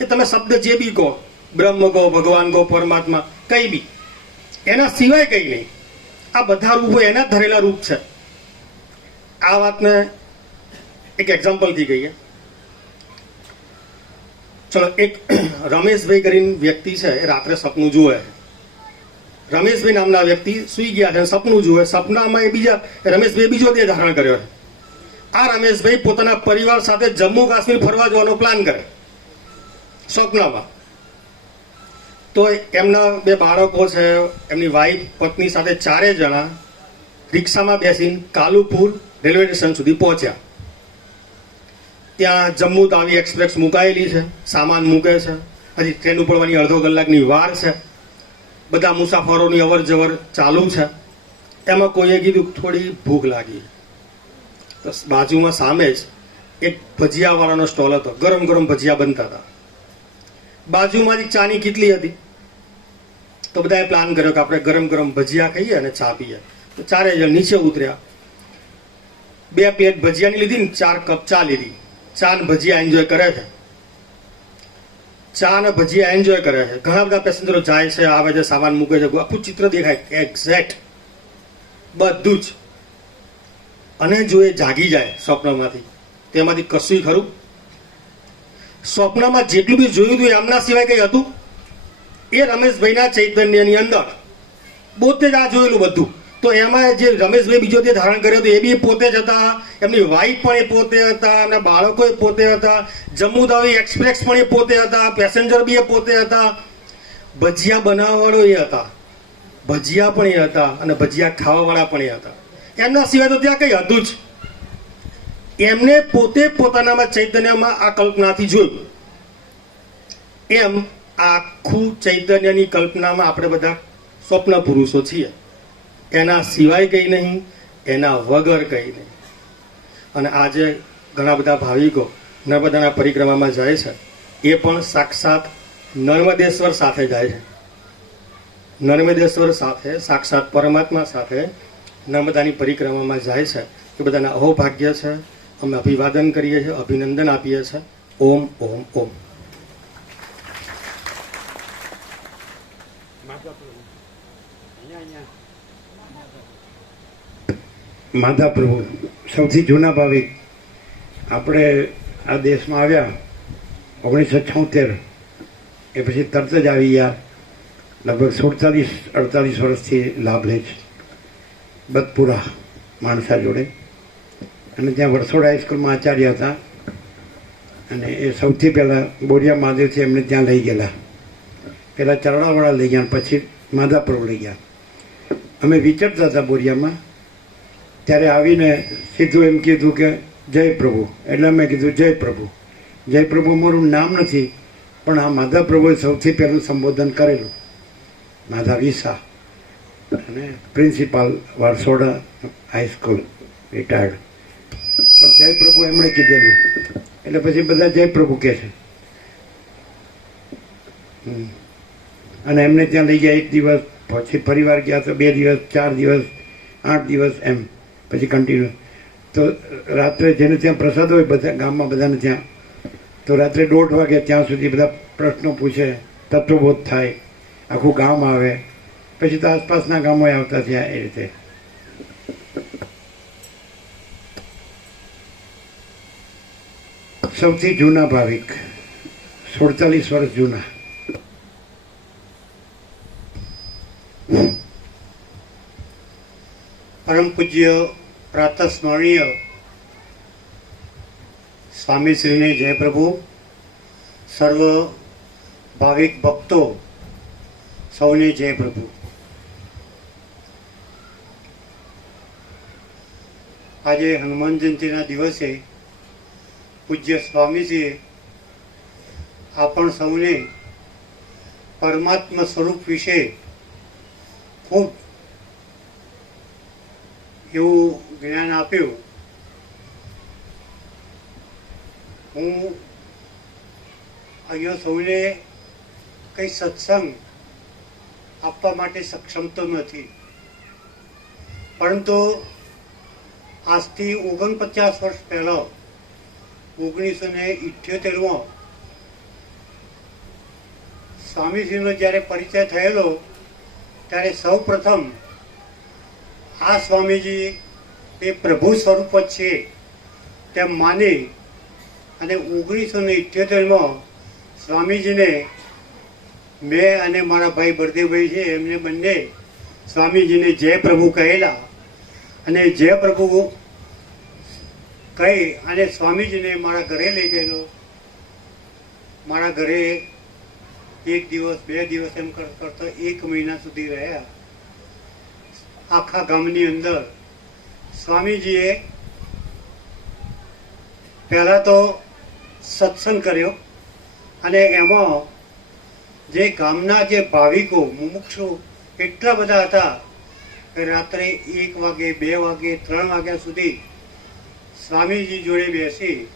એ તમે શબ્દ જે બી કહો, બ્રહ્મ કહો, ભગવાન કહો, પરમાત્મા, કંઈ બી, એના સિવાય કંઈ નહીં. આ બધા રૂપો એના જ ધરેલા રૂપ છે. આ વાતને એક એક્ઝામ્પલથી કહીએ. ચલો, એક રમેશભાઈ કરીને વ્યક્તિ છે, એ રાત્રે સપનું જુએ. રમેશભાઈ નામના વ્યક્તિ સુઈ ગયા છે, સપનું જુએ. સપનામાં એ બીજા રમેશભાઈ બીજો દેહ ધારણ કર્યો છે. આ રમેશભાઈ પોતાના પરિવાર સાથે જમ્મુ કાશ્મીર ફરવા જવાનો પ્લાન કરે સ્વપ્નમાં. તો એમના 2 બાળકો છે, એમની વાઈફ, પત્ની સાથે 4 જણા રિક્ષામાં બેસીને કાલુપુર રેલવે સ્ટેશન સુધી પહોંચ્યા. ત્યાં જમ્મુ તાવી એક્સપ્રેસ મુકાયેલી છે, સામાન મૂકે છે, હજી ટ્રેન ઉપડવાની અડધો કલાકની વાર છે, બધા મુસાફરોની અવર જવર ચાલુ છે. એમાં કોઈએ કીધું થોડી ભૂખ લાગી. તો બાજુમાં સામે જ એક ભજીયાવાળાનો સ્ટોલ હતો, ગરમ ગરમ ભજીયા બનતા હતા. બાજુમાં જ ચાની કીટલી હતી. તો બધાએ પ્લાન કર્યો કે આપણે ગરમ ગરમ ભજીયા ખાઈએ અને ચા પીએ. તો 4 જણ નીચે ઉતર્યા. 2 પ્લેટ ભજીયાની લીધી ને 4 કપ ચા લીધી. ચા ને ભજીયા એન્જોય કરે છે. ચા ને ભજીયા એન્જોય કરે છે. ઘણા બધા પેસેન્જરો જાય છે, આવે છે, સામાન મૂકે છે. આખું ચિત્ર દેખાય એક્ઝેક્ટ બધું જ. અને જો એ જાગી જાય સ્વપ્નમાંથી, તેમાંથી કશું ખરું? સ્વપ્નમાં જેટલું બી જોયું હતું એમના સિવાય કંઈ હતું? એ રમેશભાઈના ચૈતન્યની અંદર પોતે જ આ જોયેલું બધું. તો એમાં જે રમેશભાઈ બીજો તે ધારણ કર્યો હતો એ બી પોતે જ હતા, એમની વાઈફ પણ એ પોતે હતા, એમના બાળકો એ પોતે હતા, જમ્મુ તાવી એક્સપ્રેસ પણ એ પોતે હતા, પેસેન્જર બી એ પોતે હતા, ભજીયા બનાવવાવાળો એ હતા, ભજીયા પણ એ હતા, અને ભજીયા ખાવાવાળા પણ એ હતા. એમના સિવાય તો ત્યાં કંઈ હતું જ. એમને પોતે પોતાનામાં ચૈતન્યમાં આ કલ્પનાથી જોયું. એમ આખું ચૈતન્યની કલ્પનામાં આપણે બધા સ્વપ્ન પુરુષો છીએ. એના સિવાય કંઈ નહીં, એના વગર કંઈ નહીં. અને આજે ઘણા બધા ભાવિકો નર્મદાના પરિક્રમામાં જાય છે. એ પણ સાક્ષાત નર્મદેશ્વર સાથે જાય છે. નર્મદેશ્વર સાથે, સાક્ષાત પરમાત્મા સાથે નર્મદાની પરિક્રમામાં જાય છે. એ બધાના અહોભાગ્ય છે. અમે અભિવાદન કરીએ છીએ, અભિનંદન આપીએ છીએ. ઓમ ઓમ ઓમ. માતા પ્રભુ અહીંયા માધા પ્રભુ સૌથી જૂના ભાવિક. આપણે આ દેશમાં આવ્યા 1976, એ પછી તરત જ આવી ગયા. લગભગ 47-48 વર્ષથી લાભ લે છે બદપુરા માણસા જોડે. અને ત્યાં વરસોડ હાઈસ્કૂલમાં આચાર્ય હતા. અને એ સૌથી પહેલાં બોરિયા મહાદેવ છે એમને ત્યાં લઈ ગયેલા. પહેલાં ચરણાવાળા લઈ ગયા, પછી માધા પ્રભુ લઈ ગયા. અમે વિચરતા હતા બોરિયામાં, ત્યારે આવીને સીધું એમ કીધું કે જય પ્રભુ. એટલે મેં કીધું જય પ્રભુ. જય પ્રભુ મારું નામ નથી, પણ આ માધા પ્રભુએ સૌથી પહેલું સંબોધન કરેલું. માધા વિસા, અને પ્રિન્સિપાલ વારસોડા હાઈસ્કૂલ, રિટાયર્ડ. પણ જય પ્રભુ એમણે કીધેલું. એટલે પછી બધા જય પ્રભુ કહે છે. અને એમને ત્યાં લઈ ગયા 1 દિવસ, પછી ફરીવાર ગયા તો 2 દિવસ, 4 દિવસ, 8 દિવસ, એમ પછી કન્ટિન્યુ. તો રાત્રે જેને ત્યાં પ્રસાદ હોય બધા ગામમાં બધાને ત્યાં, તો રાત્રે 1:30 વાગે ત્યાં સુધી બધા પ્રશ્નો પૂછે, તત્વબોધ થાય, આખું ગામ આવે, પછી તો આસપાસના ગામો આવતા થયા. એ રીતે સૌથી જૂના ભાવિક, 47 વર્ષ જૂના. પરમ પૂજ્ય પ્રાતઃ સ્મરણીય સ્વામીશ્રીને જય પ્રભુ. સર્વ ભાવિક ભક્તો સૌને જય પ્રભુ. આજે હનુમાન જયંતિના દિવસે પૂજ્ય સ્વામીજીએ આપણ સૌને પરમાત્મા સ્વરૂપ વિશે ખૂબ એવું જ્ઞાન આપ્યું. હું અહીંયા સૌને કંઈ સત્સંગ આપવા માટે સક્ષમ તો નથી, પરંતુ આજથી 49 વર્ષ પહેલાં 1978માં સ્વામીજીનો જ્યારે પરિચય થયેલો, ત્યારે સૌ પ્રથમ આ સ્વામીજી એ પ્રભુ સ્વરૂપ જ છે તેમ માની અને 1978માં સ્વામીજીને મેં અને મારા ભાઈ બળદેવભાઈ છે એમને બંને સ્વામીજીને જય પ્રભુ કહેલા. અને જય પ્રભુ કહી અને સ્વામીજીને મારા ઘરે લઈ ગયેલો. મારા ઘરે 1 દિવસ 2 દિવસ એમ કરતા 1 મહિના સુધી રહ્યા. આખા ગામની અંદર સ્વામીજીએ પહેલાં તો સત્સંગ કર્યો, અને એમાં જે ગામના જે ભાવિકો મુમુક્ષુ એટલા બધા હતા કે રાત્રે 1 વાગે, 2 વાગે, 3 વાગ્યા સુધી સ્વામીજી જોડે બેસી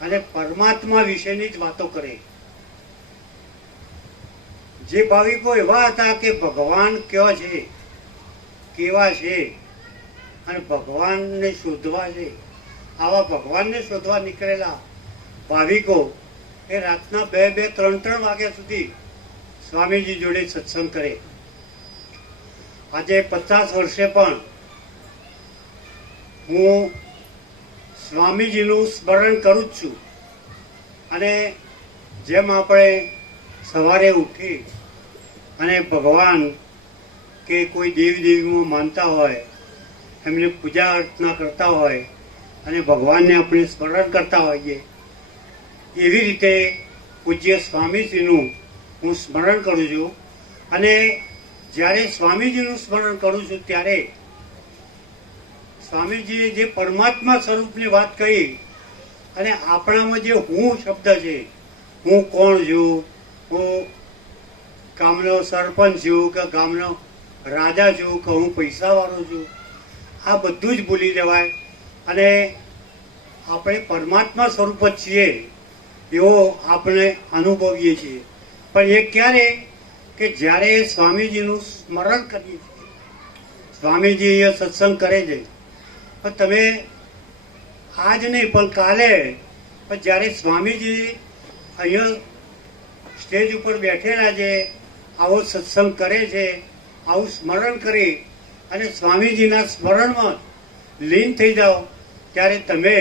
અને પરમાત્મા વિશેની જ વાતો કરે. જે ભાવિકો એવા હતા કે ભગવાન કયો છે, કેવા છે, અને ભગવાનને શોધવા છે, આવા ભગવાનને શોધવા નીકળેલા ભાવિકો એ રાતના 2 2, 3 3 વાગ્યા સુધી સ્વામીજી જોડે સત્સંગ કરે. આજે 50 વર્ષે પણ હું સ્વામીજીનું સ્મરણ કરું જ છું. અને જેમ આપણે સવારે ઉઠી અને ભગવાન કે કોઈ દેવી દેવીમાં માનતા હોય, એમને પૂજા અર્ચના કરતા હોય અને ભગવાનને આપણે સ્મરણ કરતા હોઈએ, એવી રીતે પૂજ્ય સ્વામીજીનું હું સ્મરણ કરું છું. અને જ્યારે સ્વામીજીનું સ્મરણ કરું છું ત્યારે સ્વામીજીએ જે પરમાત્મા સ્વરૂપની વાત કહી, અને આપણામાં જે હું શબ્દ છે, હું કોણ છું, હું ગામનો સરપંચ છું કે ગામનો રાજા છું કે હું પૈસાવાળો છું, આ બધું જ ભૂલી જવાય અને આપણે પરમાત્મા સ્વરૂપ જ છીએ એવો આપણે અનુભવીએ છીએ. પણ એ ક્યારે કે જ્યારે સ્વામીજીનું સ્મરણ કરીએ છીએ. સ્વામીજી એ સત્સંગ કરે છે, પણ તમે આજ નહીં પણ કાલે પણ જ્યારે સ્વામીજી અહીંયા સ્ટેજ ઉપર બેઠેલા છે, આવો સત્સંગ કરે છે, આવું સ્મરણ કરી અને સ્વામીજીના સ્મરણમાં લીન થઈ જાઓ, ત્યારે તમે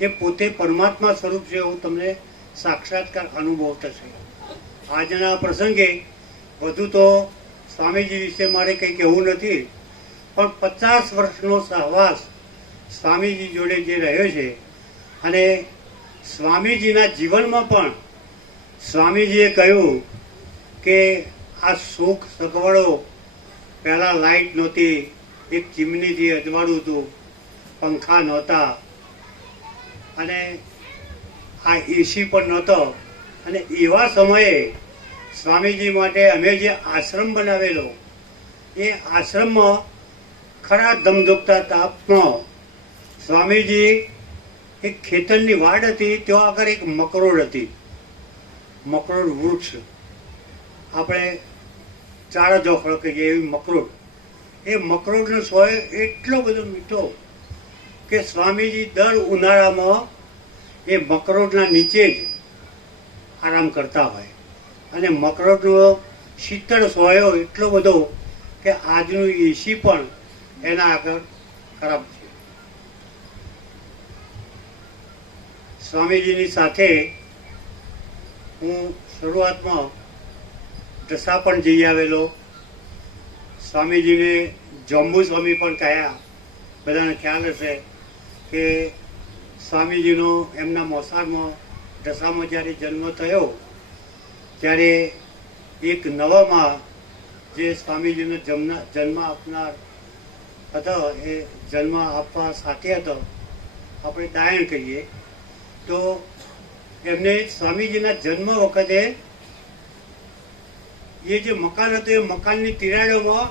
એ પોતે પરમાત્મા સ્વરૂપ છે એવું તમને સાક્ષાત્કાર અનુભવ થશે. આજના પ્રસંગે વધુ તો સ્વામીજી વિશે મારે કંઈ કહેવું નથી, પણ 50 વર્ષનો સહવાસ સ્વામીજી જોડે જે રહ્યો છે, અને સ્વામીજીના જીવનમાં પણ સ્વામીજીએ કહ્યું કે આ સુખ સગવડો, પહેલાં લાઇટ નહોતી, એક ચીમનીથી અજવાળું હતું, પંખા નહોતા, અને આ એસી પણ નહોતો. અને એવા સમયે સ્વામીજી માટે અમે જે આશ્રમ બનાવેલો, એ આશ્રમમાં ખરા ધમધમતા તાપમાં સ્વામીજી એક ખેતરની વાડ હતી, ત્યાં આગળ એક મકરોડ હતી, મકરોડ વૃક્ષ, આપણે ચારા જોખડો કહીએ એવી મકરોડ, એ મકરોડનો સોય એટલો બધો મીઠો કે સ્વામીજી દર ઉનાળામાં એ મકરોડના નીચે જ આરામ કરતા હોય. અને મકરોડનો શીતળ સોયો એટલો બધો કે આજનું એસી પણ એના આગળ ખરાબ છે. સ્વામીજીની સાથે હું શરૂઆતમાં ઢસા પણ જઈ આવેલો. સ્વામીજીને જંબુ સ્વામી પણ કહ્યા. બધાને ખ્યાલ હશે કે સ્વામીજીનો એમના મોસાળમાં ઢસામાં જ્યારે જન્મ થયો ત્યારે એક નવામાં જે સ્વામીજીનો જન્મ આપનાર હતો એ જન્મ આપવા સાથે હતો, આપણે દાયણ કહીએ તો એમને સ્વામીજીના જન્મ વખતે એ જે મકાન હતું એ મકાનની તિરાડોમાં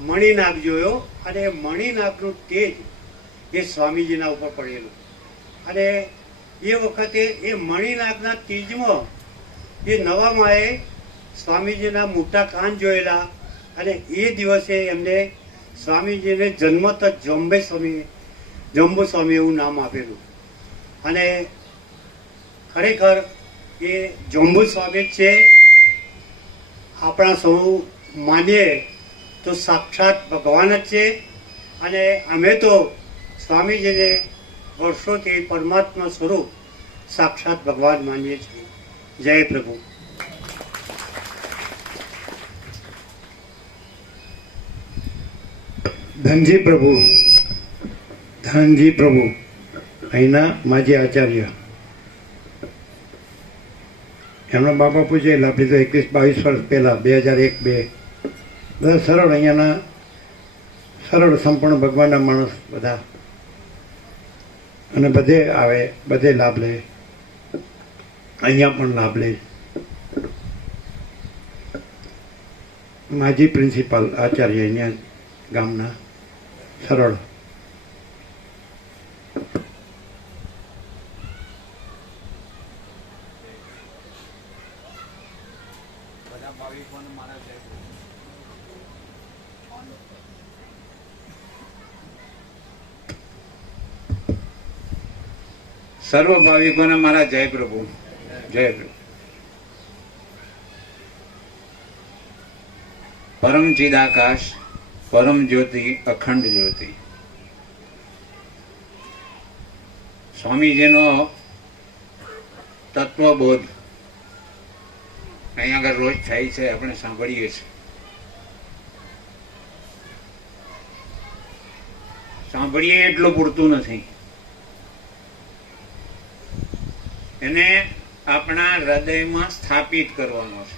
મણિનાગ જોયો અને એ મણિનાગનું તેજ એ સ્વામીજીના ઉપર પડેલું. અને એ વખતે એ મણિનાગના તેજમાં એ નવામાંએ સ્વામીજીના મોટા કાન જોયેલા અને એ દિવસે એમને સ્વામીજીને જન્મત જંબુ સ્વામી એવું નામ આપેલું. અને ખરેખર એ જંબુ સ્વામી જ છે. આપણા સૌ માનીએ તો સાક્ષાત ભગવાન જ છે. અને અમે તો સ્વામીજીને વર્ષોથી પરમાત્મા સ્વરૂપ સાક્ષાત ભગવાન માનીએ છીએ. જય પ્રભુ. ધનજી પ્રભુ, ધનજી પ્રભુ અહીંના માજી આચાર્ય, એમના બાપા પૂછેલા આપણી તો 21-22 વર્ષ પહેલાં 2001-2 બધા સરળ અહીંયાના સરળ સંપૂર્ણ ભગવાનના માણસ બધા, અને બધે આવે, બધે લાભ લે, અહીંયા પણ લાભ લે. માજી પ્રિન્સિપાલ આચાર્ય અહીંયા ગામના સરળ. સર્વ ભાવિકોને મારા જય પ્રભુ. જય પ્રભુ. પરમ ચિદાકાશ, પરમ જ્યોતિ, અખંડ જ્યોતિ. સ્વામીજીનો તત્વબોધ અહીંયા આગળ રોજ થાય છે, આપણે સાંભળીએ છીએ. સાંભળીએ એટલું પૂરતું નથી, એને આપણા હૃદયમાં સ્થાપિત કરવાનો છે.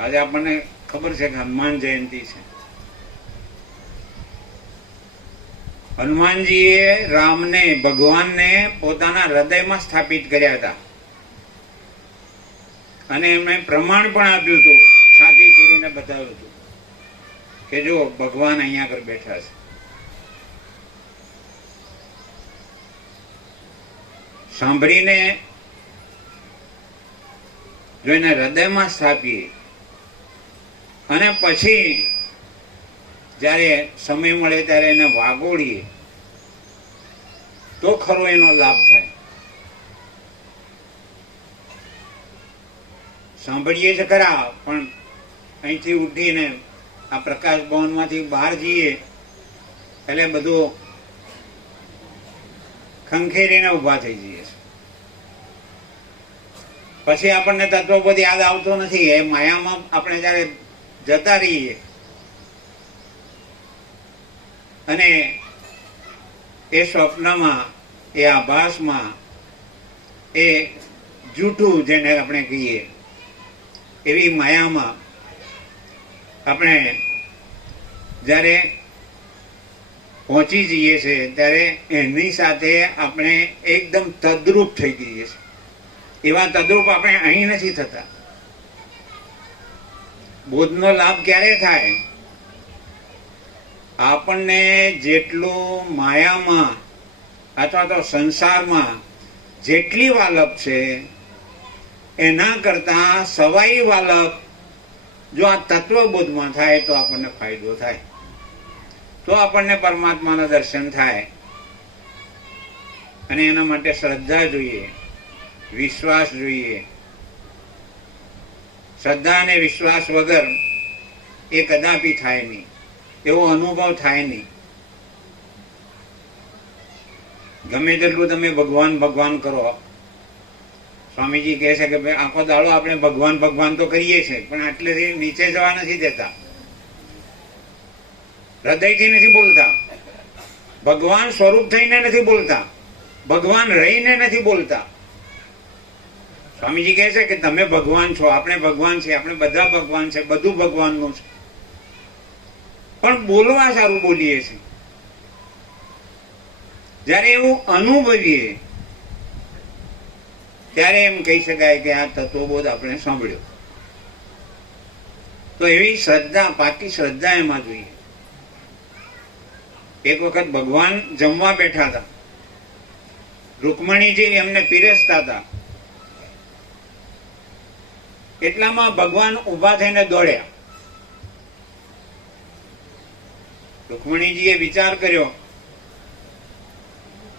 આજે આપણને ખબર છે કે હનુમાન જયંતિ છે. હનુમાનજીએ રામને, ભગવાનને પોતાના હૃદયમાં સ્થાપિત કર્યા હતા અને એમણે પ્રમાણ પણ આપ્યું હતું, છાતી ચીરીને બતાવ્યું હતું કે જો ભગવાન અહીંયા આગળ બેઠા છે. સાંભળીને જો એને હૃદયમાં સ્થાપીએ અને પછી જ્યારે સમય મળે ત્યારે એને વાગોળીએ તો ખરો એનો લાભ થાય. સાંભળીએ છે ખરા, પણ અહીંથી ઉઠીને આ પ્રકાશ ભવનમાંથી બહાર જઈએ એટલે બધું ખંખેરીને ઊભા થઈ જઈએ. પછી આપણને તત્વબોધ યાદ આવતો નથી. એ માયામાં આપણે જયારે જતા રહીએ અને એ સ્વપ્નમાં, એ આભાસમાં, એ જૂઠું જેને આપણે કહીએ એવી માયામાં આપણે જ્યારે પહોંચી જઈએ છીએ ત્યારે એની સાથે આપણે એકદમ તદ્રુપ થઈ જઈએ છીએ. એવા તદ્રુપ આપણે અહીં નથી થતા. બોધનો લાભ ક્યારે થાય? આપણને જેટલું માયામાં અથવા તો સંસારમાં જેટલી વાલપ છે એના કરતા સવાઈ વાલક જો આ તત્વબોધમાં થાય તો આપણને ફાયદો થાય, તો આપણને પરમાત્માના દર્શન થાય. અને એના માટે શ્રદ્ધા જોઈએ, વિશ્વાસ જોઈએ. શ્રદ્ધા અને વિશ્વાસ વગર એ કદાપી થાય નહીં, એવો અનુભવ થાય નહીં. ગમે તેટલું તમે ભગવાન ભગવાન કરો, સ્વામીજી કહે છે કે ભાઈ આખો દાડો આપણે ભગવાન ભગવાન તો કરીએ છીએ, પણ આટલેથી નીચે જવા નથી દેતા, હૃદયથી નથી બોલતા, ભગવાન સ્વરૂપ થઈને નથી બોલતા, ભગવાન રહીને નથી બોલતા. સ્વામીજી કહે છે કે તમે ભગવાન છો, આપણે ભગવાન છે, આપણે બધા ભગવાન છે, બધું ભગવાનનું છે, પણ બોલવા સારું બોલીએ છીએ. જ્યારે એવું અનુભવીએ ત્યારે એમ કહી શકાય કે આ તત્વબોધ આપણે સાંભળ્યો. તો એવી શ્રદ્ધા, પાકી શ્રદ્ધા એમાં જોઈએ. એક વખત ભગવાન જમવા બેઠા હતા, રૂકમણીજી એમને પીરસતા હતા. એટલામાં ભગવાન ઊભા થઈને દોડ્યા. રૂકમણીજીએ વિચાર કર્યો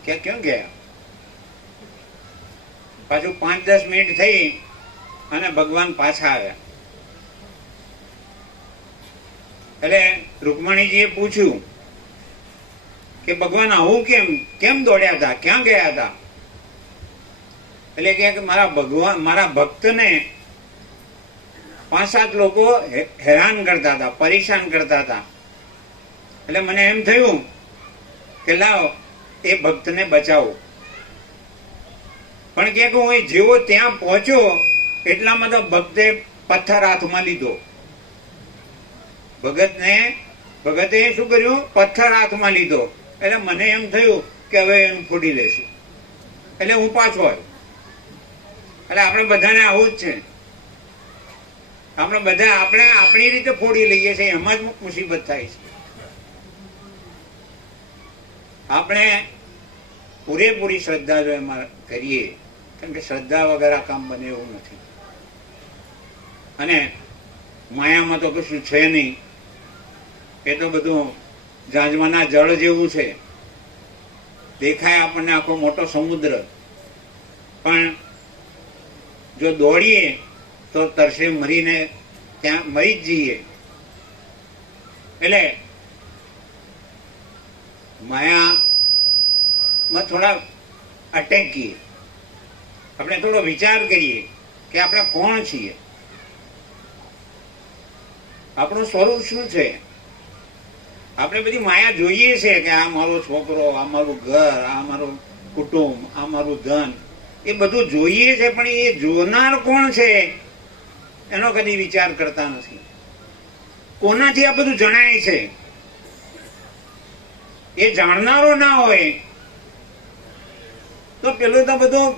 કે ક્યાં ગયા. પાછું 5-10 મિનિટ થઈ અને ભગવાન પાછા આવ્યા. એટલે રૂકમણીજીએ પૂછ્યું કે ભગવાન આવું કેમ દોડ્યા હતા, ક્યાં ગયા હતા? એટલે કે મારા ભક્તને 5-7 લોકો હેરાન કરતા હતા, પરેશાન કરતા હતા. એટલે મને એમ થયું કે લાવ એ ભક્તને બચાવો. પણ કે હું જેવો ત્યાં પહોંચ્યો એટલામાં તો ભક્તે પથ્થર હાથમાં લીધો. ભગતે શું કર્યું? પથ્થર હાથમાં લીધો. એટલે મને એમ થયું કે હવે એનું ફોડી લેશું. એટલે હું પાછો આવ્યો. એટલે આપણે બધાને આવું જ છે. આપણે બધા આપણી રીતે ફોડી લઈએ છીએ, એમાં જ મુસીબત થાય છે. આપણે પૂરેપૂરી શ્રદ્ધા જો એમાં કરીએ, કારણ કે શ્રદ્ધા વગર આ કામ બને એવું નથી. અને માયામાં તો કશું છે નહીં, એ તો બધું જાંજવાના જળ જેવું છે. દેખાય આપણને આખો મોટો સમુદ્ર, પણ જો દોડીએ તો તરસે મરીને ત્યાં મરી જ જઈએ. એટલે માયામાં થોડા અટકીએ, આપણે થોડો વિચાર કરીએ કે આપણે કોણ છીએ, આપણું સ્વરૂપ શું છે. આપણે બધી માયા જોઈએ છે કે આ મારો છોકરો, આ મારું ઘર, આ મારું કુટુંબ, આ મારું ધન, એ બધું જોઈએ છે, પણ એ જોનાર કોણ છે એનો કદી વિચાર કરતા નથી. કોનાથી આ બધું જણાય છે? એ જાણનારો ના હોય તો પેલું તો બધું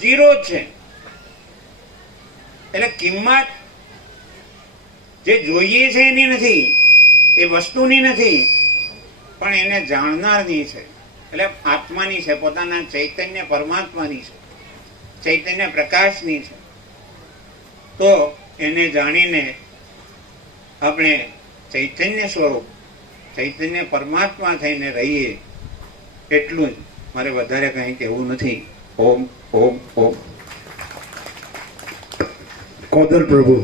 ઝીરો જ છે. એટલે કિંમત જે જોઈએ છે એની નથી, એ વસ્તુની નથી, પણ એને જાણનારની છે. એટલે આત્માની છે, પોતાના ચૈતન્ય પરમાત્માની છે, ચૈતન્ય પ્રકાશની છે. તો એને જાણીને આપણે ચૈતન્ય સ્વરૂપ, ચૈતન્ય પરમાત્મા થઈને રહીએ, એટલું જ. મારે વધારે કંઈ કહેવું નથી. ઓમ ઓમ ઓમ. કોદર પ્રભુ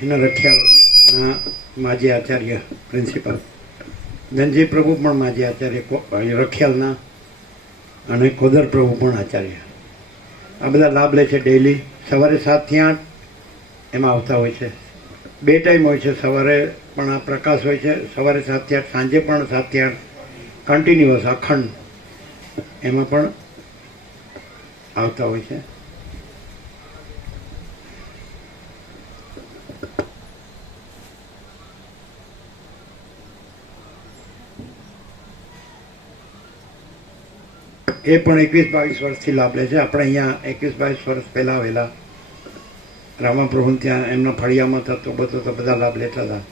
એના રખિયાલના માજી આચાર્ય પ્રિન્સિપાલ, ધનજી પ્રભુ પણ માજી આચાર્ય રખિયાલના, અને કોદર પ્રભુ પણ આચાર્ય. આ બધા લાભ લે છે ડેઈલી. સવારે 7 થી 8 એમાં આવતા હોય છે. 2 ટાઈમ હોય છે, સવારે પણ આ પ્રકાશ હોય છે, સવારે 7 થી 8, સાંજે પણ 7 થી 8 કન્ટિન્યુઅસ અખંડ એમાં પણ આવતા હોય છે. એ પણ 21-22 વર્ષથી લાભ લે છે. આપણે અહીંયા 21-22 વર્ષ પહેલા આવેલા રામાપ્રભુ ત્યાં એમના ફળિયામાં થતો બધો તો બધા લાભ લેતા હતા.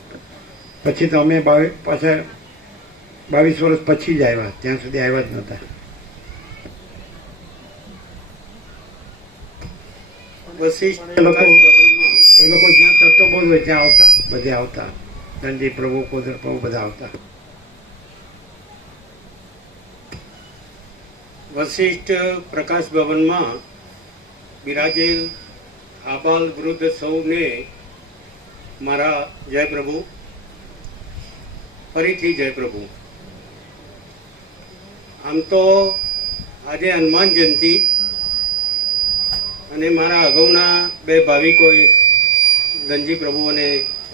પછી તો અમે પાછા 22 વર્ષ પછી જ આવ્યા, ત્યાં સુધી આવ્યા જ નહોતા. વશિષ્ઠ એ લોકો પ્રકાશ ભવનમાં એ લોકો જ્યાં તત્વબોધ હોય ત્યાં આવતા, બધે આવતા. ધનજી પ્રભુ, કોદર પ્રભુ બધા આવતા. વશિષ્ઠ પ્રકાશ ભવનમાં બિરાજેલ આબાલ વૃદ્ધ સૌને મારા જય પ્રભુ, ફરીથી જય પ્રભુ. આમ તો આજે હનુમાન જયંતિ અને મારા અગાઉના બે ભાવિકોએ ધનજી પ્રભુ અને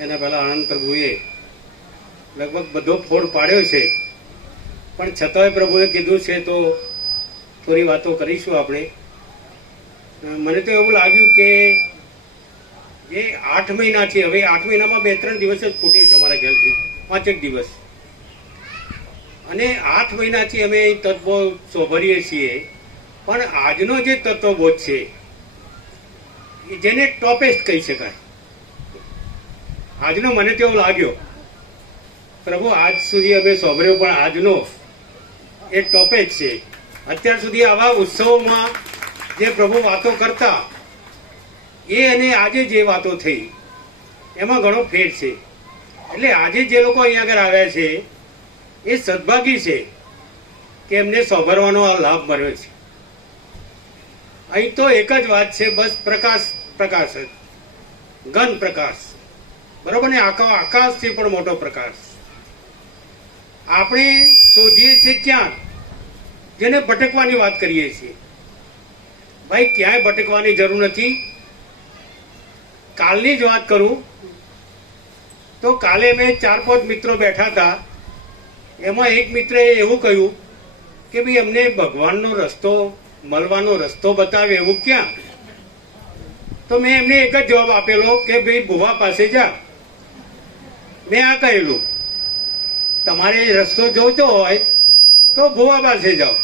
એના પહેલા આનંદ પ્રભુએ લગભગ બધો ફોડ પાડ્યો છે, પણ છતાંય પ્રભુએ કીધું છે તો થોડી વાતો કરીશું આપણે. મને તો એવું લાગ્યું કે જે 8 મહિનાથી, હવે 8 મહિનામાં 2-3 દિવસ જ ખૂટે છે અમારા ખ્યાલથી, 5 દિવસ, અને 8 મહિનાથી અમે અહીં તત્વબોધ શોભરીએ છીએ. પણ આજનો જે તત્વબોધ છે જેને ટોપેસ્ટ કહી શકાય, આજનો મને તો એવું લાગ્યો પ્રભુ, આજ સુધી અમે શોભર્યો પણ આજનો એ ટોપેસ્ટ છે. અત્યાર સુધી આવા ઉત્સવોમાં જે પ્રભુ વાતો કરતા એ અને આજે જે વાતો થઈ એમાં ઘણો ફેર છે. એટલે આજે જે લોકો અહીંયા આગળ આવ્યા છે એ સદભાગી છે કે એમને સોભરવાનો આ લાભ મળ્યો છે. અહીં તો એક જ વાત છે, બસ પ્રકાશ, પ્રકાશ જ, ઘન પ્રકાશ, બરોબર ને, આકાશથી પણ મોટો પ્રકાશ. આપણે શોધીએ છીએ ક્યાં? જેને ભટકવાની વાત કરીએ છીએ. ભાઈ, ક્યાંય ભટકવાની જરૂર નથી. કાલની જ વાત કરું તો કાલે મેં 4-5 મિત્રો બેઠા હતા. એમાં એક મિત્રએ એવું કહ્યું કે ભાઈ અમને ભગવાનનો રસ્તો મળવાનો રસ્તો બતાવે એવું ક્યાં? તો મેં એમને એક જ જવાબ આપેલો કે ભાઈ ભુવા પાસે જા. મેં આ કહેલું, તમારે રસ્તો જોઈતો હોય તો ભુવા પાસે જાઓ.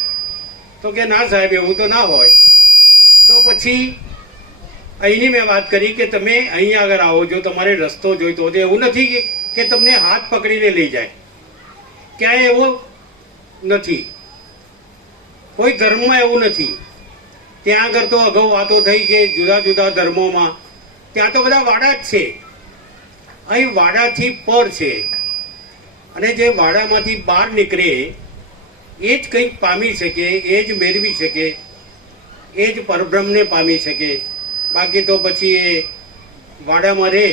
તો કે ના સાહેબ, એવું તો ના હોય. તો પછી અહીંની મેં વાત કરી કે તમે અહીં આગળ આવો, જો તમારે રસ્તો જોઈતો હોય. એવું નથી કે તમને હાથ પકડીને લઈ જાય, ક્યાંય એવું નથી. કોઈ ધર્મમાં એવું નથી. ત્યાં આગળ તો અગાઉ વાતો થઈ કે જુદા જુદા ધર્મોમાં ત્યાં તો બધા વાડા જ છે. અહીં વાડાથી પર છે, અને જે વાડામાંથી બહાર નીકળે એ જ કંઈક પામી શકે, એ જ મેળવી શકે, એ જ પરબ્રહ્મને પામી શકે. બાકી તો પછી એ વાડામાં રહે.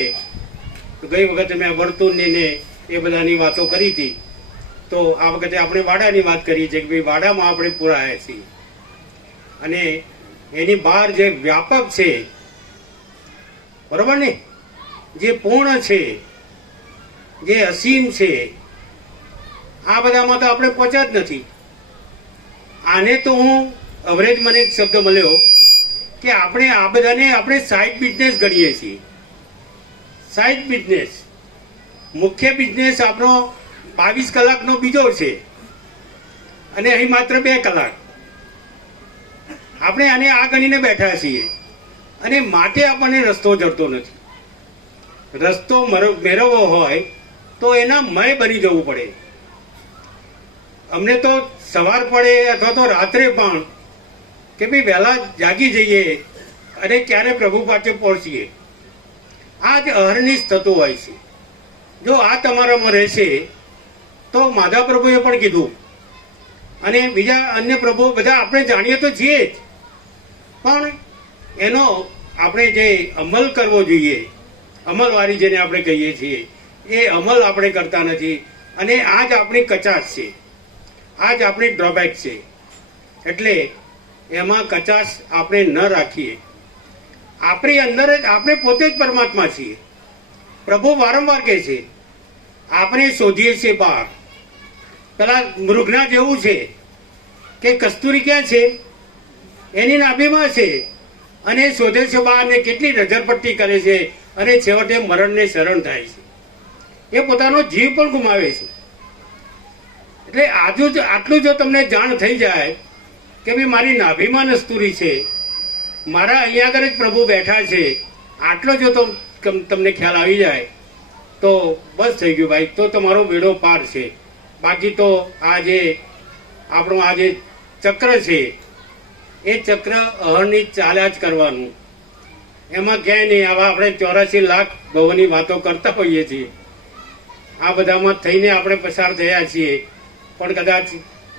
ગઈ વખતે મેં વર્તુળની ને એ બધાની વાતો કરી હતી, તો આ વખતે આપણે વાડાની વાત કરી છે કે ભાઈ વાડામાં આપણે પુરાયા છીએ. અને એની બહાર જે વ્યાપક છે, બરોબર ને, જે પૂર્ણ છે, જે અસીમ છે, આ બધામાં તો આપણે પહોંચ્યા જ નથી. આને તો હું અવરેજ, મને એક શબ્દ મળ્યો કે આપણે આ બધાને આપણે સાઇડ બિઝનેસ ગણીએ છીએ. સાઇડ બિઝનેસ, મુખ્ય બિઝનેસ આપણો 22 કલાકનો બીજો છે, અને અહીં માત્ર 2 કલાક. આપણે આને આ ગણીને બેઠા છીએ, અને માટે આપણને રસ્તો જડતો નથી. રસ્તો મેળવવો હોય તો એના મય બની જવું પડે. અમને તો સવાર પડે અથવા તો રાત્રે પણ કે ભાઈ વહેલા જાગી જઈએ અને ક્યારે પ્રભુ પાસે પહોંચીએ, આ જ અહર્નિશ થતું હોય છે. જો આ તમારામાં રહેશે તો માધવ પ્રભુએ પણ કીધું, અને બીજા અન્ય પ્રભુ બધા આપણે જાણીએ તો છીએ જ, પણ એનો આપણે જે અમલ કરવો જોઈએ, અમલવારી જેને આપણે કહીએ છીએ, એ અમલ આપણે કરતા નથી. અને આ જ આપણી કચાશ છે, આ જ આપણી ડ્રોબેક છે. એટલે એમાં કચાશ આપણે ન રાખીએ. આપણી અંદર જ આપણે પોતે જ પરમાત્મા છીએ. પ્રભુ વારંવાર કહે છે આપણે શોધીએ છીએ બહાર. પેલા મૃગના જેવું છે કે કસ્તુરી ક્યાં છે? એની નાભીમાં છે, અને શોધે છે બહાર, ને કેટલી નજરપટ્ટી કરે છે, અને છેવટે મરણને શરણ થાય છે. એ પોતાનો જીવ પણ ગુમાવે છે. એટલે આટલું જો તમને જાણ થઈ જાય કે ભાઈ મારી નાભીમાં નસ્તુરી છે, મારા અહીંયા આગળ જ પ્રભુ બેઠા છે, આટલો જો તમને ખ્યાલ આવી જાય તો બસ થઈ ગયું ભાઈ, તો તમારો બેડો પાર છે. બાકી તો આ જે આપણું આ જે ચક્ર છે એ ચક્ર અહર્નિશ ચાલ્યા જ કરવાનું. એમાં ક્યાંય નહીં. આવા આપણે 84 લાખ ભવોની વાતો કરતા હોઈએ છીએ, આ બધામાં થઈને આપણે પસાર થયા છીએ. પણ કદાચ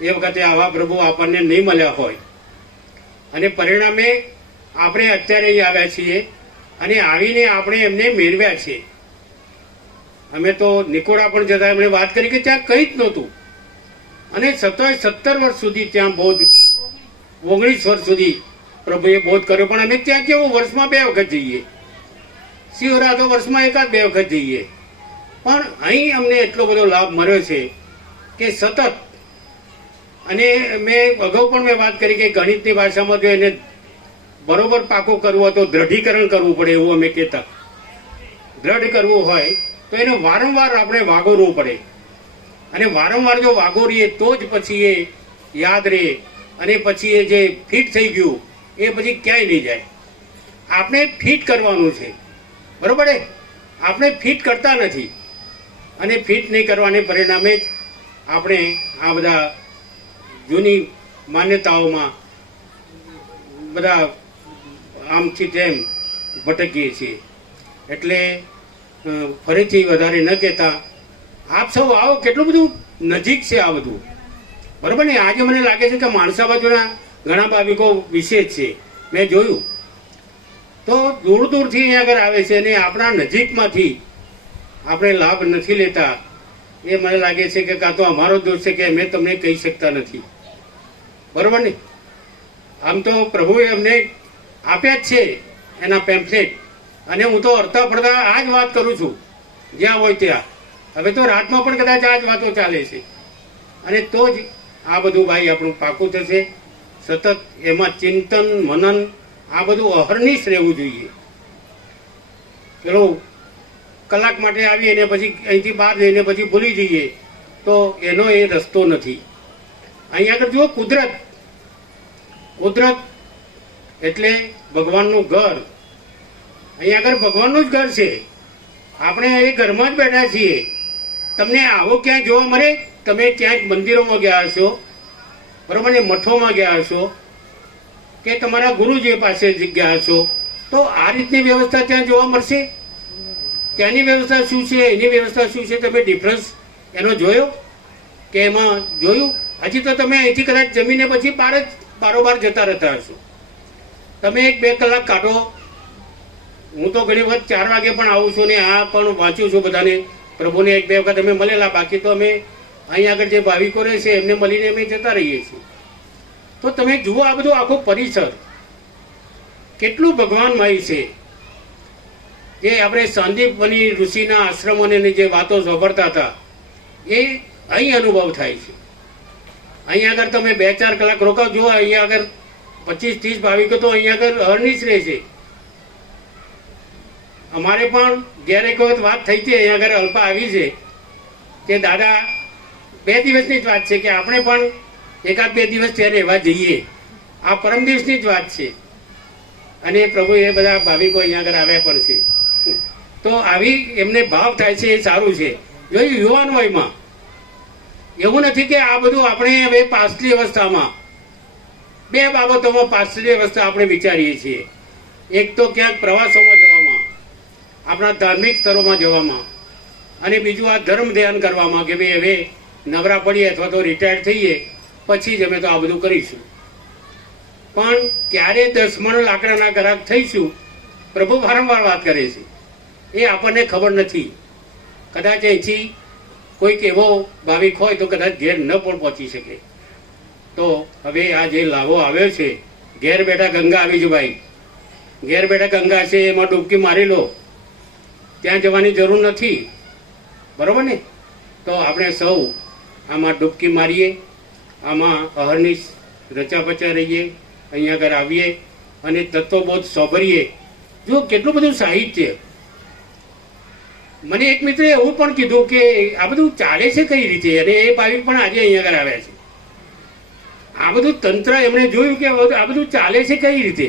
એ વખતે આવા પ્રભુ આપણને નહીં મળ્યા હોય અને પરિણામે આપણે અત્યારે અહીં આવ્યા છીએ અને આવીને આપણે એમને મેળવ્યા છે. અમે તો નિકોડા પણ જતા એમણે વાત કરી કે ત્યાં કંઈ જ નહોતું અને 17 વર્ષ સુધી ત્યાં બોધ, 19 વર્ષ સુધી પ્રભુએ બોધ કર્યો. પણ અમે ત્યાં કેવું વર્ષમાં 2 વખત જઈએ, શિવરાતો વર્ષમાં 1-2 વખત જઈએ. પણ અહીં અમને એટલો બધો લાભ મળ્યો છે કે સતત. અને મેં અગાઉ પણ મેં વાત કરી કે ગણિતની ભાષામાં જો એને બરોબર પાકું કરવું હોય તો દ્રઢીકરણ કરવું પડે એવું અમે કહેતા. દ્રઢ કરવું હોય તો એને વારંવાર આપણે વાગોરવું પડે અને વારંવાર જો વાગોરીએ તો જ પછી એ યાદ રહે અને પછી એ જે ફિટ થઈ ગયું એ પછી ક્યાંય નહીં જાય. આપણે ફિટ કરવાનું છે, બરોબર છે? આપણે ફિટ કરતા નથી અને ફિટ નહીં કરવાને પરિણામે જ આપણે આ બધા જૂની માન્યતાઓમાં બધા આમથી તેમ ભટકીએ છીએ. એટલે ફરીથી વધારે ન કહેતા આપ સૌ આવો. કેટલું બધું નજીક છે આ બધું, બરાબર ને? આજે મને લાગે છે કે માણસા બાજુના ઘણા ભાવિકો વિશેષ છે, મેં જોયું તો દૂર દૂરથી અહીંયા આગળ આવે છે અને આપણા નજીકમાંથી આપણે લાભ નથી લેતા. એ મને લાગે છે કે કાં તો અમારો દોષ છે કે અમે તમને કહી શકતા નથી, બરાબર ને? આમ તો પ્રભુએ અમને આપ્યા જ છે એના પેમ્ફલેટ અને હું તો અડધા પડતા આ જ વાત કરું છું જ્યાં હોય ત્યાં. હવે તો રાતમાં પણ કદાચ આ જ વાતો ચાલે છે અને તો જ આ બધું ભાઈ આપણું પાકું થશે. સતત એમાં ચિંતન મનન આ બધું અહર્નિશ રહેવું જોઈએ. પેલો કલાક માટે આવીએ ને પછી અહીંથી બહાર જઈને પછી ભૂલી જઈએ તો એનો એ રસ્તો નથી. અહીંયા આગળ જુઓ, કુદરત એટલે ભગવાનનું ઘર. અહીંયા આગળ ભગવાનનું જ ઘર છે. આપણે એ ઘરમાં જ બેઠા છીએ. તમને આવો ક્યાંય જોવા મળે? તમે ક્યાંક મંદિરોમાં ગયા હશો, બરાબર ને? મઠોમાં ગયા હશો કે તમારા ગુરુજી પાસે ગયા હશો તો આ રીતની વ્યવસ્થા ત્યાં જોવા મળશે? ત્યાંની વ્યવસ્થા શું છે, એની વ્યવસ્થા શું છે? તમે ડિફરન્સ એનો જોયો કે એમાં જોયું? હજી તો તમે અહીંથી કદાચ જમીને પછી બારોબાર જતા રહેતા હશો. તમે 1-2 કલાક કાઢો. હું તો ઘણી વખત 4 વાગે પણ આવું છું ને આ પણ વાંચ્યું છું બધાને. પ્રભુને 1-2 વખત અમે મળેલા, બાકી તો અમે અહીં આગળ જે ભાવિકો રહે છે એમને મળીને અમે જતા રહીએ છીએ. તો તમે જુઓ આ બધું આખો પરિસર કેટલું ભગવાનમય છે. જે આપણે સંદીપ વની ઋષિના આશ્રમોની જે વાતો સાંભળતા હતા એ અહીં અનુભવ થાય છે. અહીં આગળ તમે 2-4 કલાક રોકાવ જુઓ, અહીંયા આગળ 25-30 ભાવિકો તો અહીંયા આગળ અહર્નિશ રહે છે. અમારે પણ ઘેર એક વખત વાત થઈ હતી, અહીંયા આગળ અલ્પા આવી છે કે દાદા 2 દિવસની જ વાત છે કે આપણે પણ 1-2 દિવસ ત્યાં રહેવા જઈએ. આ પરમ દિવસની જ વાત છે અને પ્રભુ એ બધા ભાવિકો અહીંયા આગળ આવ્યા પણ છે. તો આવી એમને ભાવ થાય છે, એ સારું છે. જોયું યુવાન વયમાં એવું નથી કે આ બધું આપણે હવે પાછલી અવસ્થામાં 2 બાબતોમાં પાછલી અવસ્થા આપણે વિચારીએ છીએ. એક તો ક્યાંક પ્રવાસોમાં જવામાં, આપણા ધાર્મિક સ્થળોમાં જવામાં, અને બીજું આ ધર્મ ધ્યાન કરવામાં કે ભાઈ હવે નવરા પડીએ અથવા તો રિટાયર્ડ થઈએ પછી જ અમે તો આ બધું કરીશું. પણ ક્યારે 10 મણ લાકડાના ગ્રાહક થઈશું પ્રભુ વારંવાર વાત કરે છે, એ આપણને ખબર નથી. કદાચ અહીંથી કોઈક એવો ભાવિક હોય તો કદાચ ઘેર ન પણ પહોંચી શકે. તો હવે આ જે લાભો આવ્યો છે, ઘેર બેઠા ગંગા આવી છે ભાઈ, ઘેર બેઠા ગંગા છે, એમાં ડૂબકી મારી લો, ત્યાં જવાની જરૂર નથી, બરોબર ને? તો આપણે સૌ આમાં ડૂબકી મારીએ, આમાં અહર્નિશ રચાપચા રહીએ, અહીંયા આગળ આવીએ અને તત્વબોધ સોંભરીએ. જો કેટલું બધું સાહિત્ય. મને એક મિત્રે એવું પણ કીધું કે આ બધું ચાલે છે કઈ રીતે, અને એ ભાવિક પણ આજે અહીંયા આગળ આવ્યા છે. આ બધું તંત્ર એમણે જોયું કે આ બધું ચાલે છે કઈ રીતે,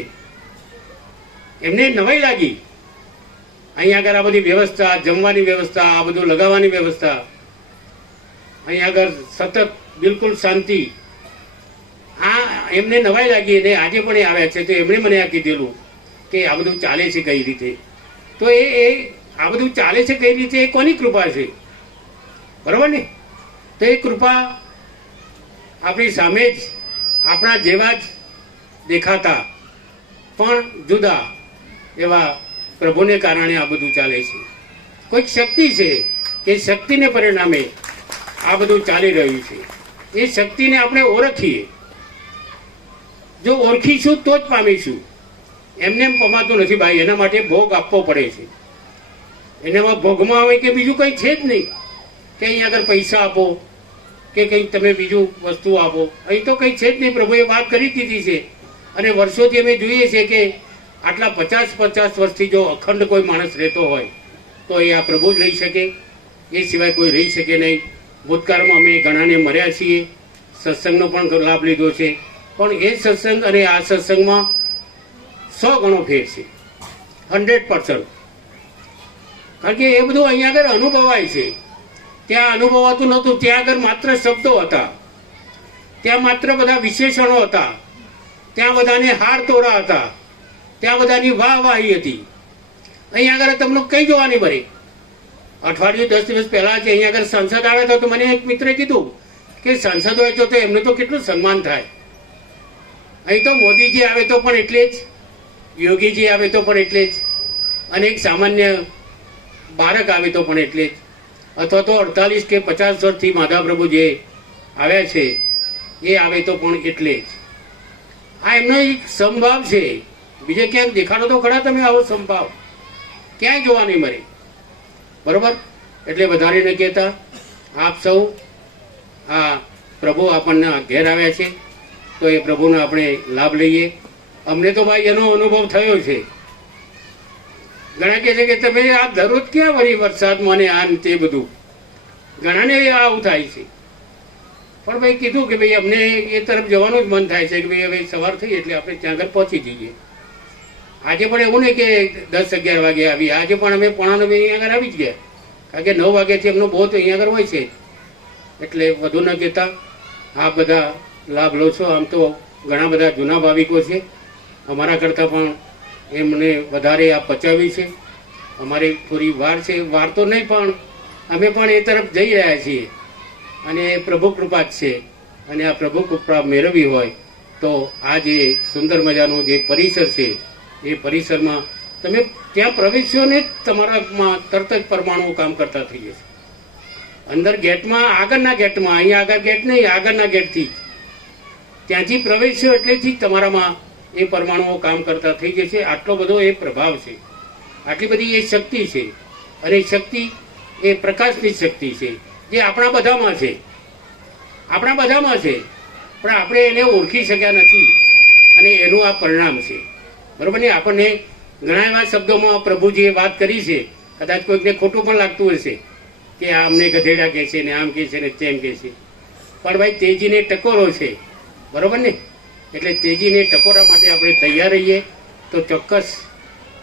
એમને નવાઈ લાગી. અહીંયા આગળ આ બધી વ્યવસ્થા, જમવાની વ્યવસ્થા, આ બધું લગાવવાની વ્યવસ્થા, અહીંયા આગળ સતત બિલકુલ શાંતિ, આ એમને નવાઈ લાગી અને આજે પણ એ આવ્યા છે. તો એમણે મને આ કીધેલું કે આ બધું ચાલે છે કઈ રીતે. તો એ આ બધું ચાલે છે કઈ રીતે એ કોની કૃપા છે, બરાબર ને? તો એ કૃપા આપણી સામે જ આપણા જેવા જ દેખાતા પણ જુદા એવા પ્રભુને કારણે આ બધું ચાલે છે. કોઈક શક્તિ છે કે શક્તિને પરિણામે આ બધું ચાલી રહ્યું છે. એ શક્તિને આપણે ઓળખીએ. જો ઓળખીશું તો જ પામીશું. એમને એમ પમાતું નથી ભાઈ, એના માટે ભોગ આપવો પડે છે. એનામાં ભોગમાં આવે કે બીજું કંઈ છે જ નહીં કે અહીં આગળ પૈસા આપો કે કંઈક તમે બીજું વસ્તુ આપો. અહીં તો કંઈ છે જ નહીં. પ્રભુએ વાત કરી દીધી છે. અને વર્ષોથી અમે જોઈએ છીએ કે આટલા 50 વર્ષથી જો અખંડ કોઈ માણસ રહેતો હોય તો એ આ પ્રભુ જ રહી શકે, એ સિવાય કોઈ રહી શકે નહીં. ભૂતકાળમાં અમે ઘણાને મર્યા છીએ, સત્સંગનો પણ લાભ લીધો છે, પણ એ સત્સંગ અને આ સત્સંગમાં 100 ગણો ફેર છે, 100%. કારણ કે એ બધું અહીંયા આગળ અનુભવાય છે. ત્યાં અનુભવાતું નહોતું. ત્યાં આગળ માત્ર શબ્દો હતા, ત્યાં માત્ર બધા વિશેષણો હતા, ત્યાં બધાને હાર તોરા હતા, ત્યાં બધાની વાહવાહી હતી. અહીંયા આગળ તમને કઈ જોવાની મળે? અઠવાડિયું 10 દિવસ પહેલા છે અહીંયા આગળ સંસદ આવ્યા હતા તો મને એક મિત્રે કીધું કે સંસદ હોય તો એમનું તો કેટલું સન્માન થાય. અહીં તો મોદીજી આવે તો પણ એટલે જ, યોગીજી આવે તો પણ એટલે જ, અને એક સામાન્ય બાળક આવે તો પણ એટલે જ, અથવા તો 48 કે 50 વર્ષથી માધાપ્રભુ જે આવ્યા છે એ આવે તો પણ એટલે જ. આ એમનો એક સમભાવ છે. બીજે ક્યાંક દેખાડો તો ખરા તમે આવો સમભાવ, ક્યાંય જોવા નહીં મળે, બરોબર? એટલે વધારે ન કહેતા આપ સૌ આ પ્રભુ આપણને ઘેર આવ્યા છે તો એ પ્રભુનો આપણે લાભ લઈએ. અમને તો ભાઈ એનો અનુભવ થયો છે. ઘણા કહે છે કે તમે આ દરરોજ ક્યાં વળી વરસાદમાં ને આ તે બધું, ઘણાને આવું થાય છે. પણ ભાઈ કીધું કે ભાઈ અમને એ તરફ જવાનું જ મન થાય છે કે ભાઈ હવે સવાર થઈ એટલે આપણે ત્યાં આગળ પહોંચી જઈએ. આજે પણ એવું નહીં કે 10-11 વાગે આવી, આજે પણ અમે 8:45 અહીંયા આગળ આવી જ ગયા. કારણ કે 9 વાગ્યાથી એમનો બહુ અહીંયા આગળ હોય છે. એટલે વધુ ન કહેતા આ બધા લાભ લો છો. આમ તો ઘણા બધા જૂના ભાવિકો છે, અમારા કરતાં પણ એમને વધારે આ પચાવ્યું છે. અમારી થોડી વાર છે, વાર તો નહીં પણ અમે પણ એ તરફ જઈ રહ્યા છીએ. અને પ્રભુ કૃપા જ છે. અને આ પ્રભુ કૃપા મેળવવી હોય તો આ જે સુંદર મજાનું જે પરિસર છે એ પરિસરમાં તમે ત્યાં પ્રવેશો ને તમારામાં તરત જ પરમાણુ કામ કરતા થઈ જશે. અંદર ગેટમાં, આગળના ગેટમાં, અહીંયા આગળ ગેટ નહીં, આગળના ગેટથી ત્યાંથી પ્રવેશો એટલેથી જ તમારામાં એ પરમાણુઓ કામ કરતા થઈ જશે. આટલો બધો એ પ્રભાવ છે, આટલી બધી એ શક્તિ છે. અને શક્તિ એ પ્રકાશની શક્તિ છે જે આપણા બધામાં છે, આપણા બધામાં છે, પણ આપણે એને ઓળખી શક્યા નથી. અને એનું આ પરિણામ છે, બરાબર ને? આપણને ઘણા એવા શબ્દોમાં પ્રભુજીએ વાત કરી છે, કદાચ કોઈકને ખોટું પણ લાગતું હશે કે આ અમને ગધેડા કહે છે ને આમ કહે છે ને તેમ કહે છે, પણ ભાઈ તેજીને ટકોરો છે, બરાબર ને? એટલે તેજીને ટકોરા માટે આપણે તૈયાર રહીએ તો ચોક્કસ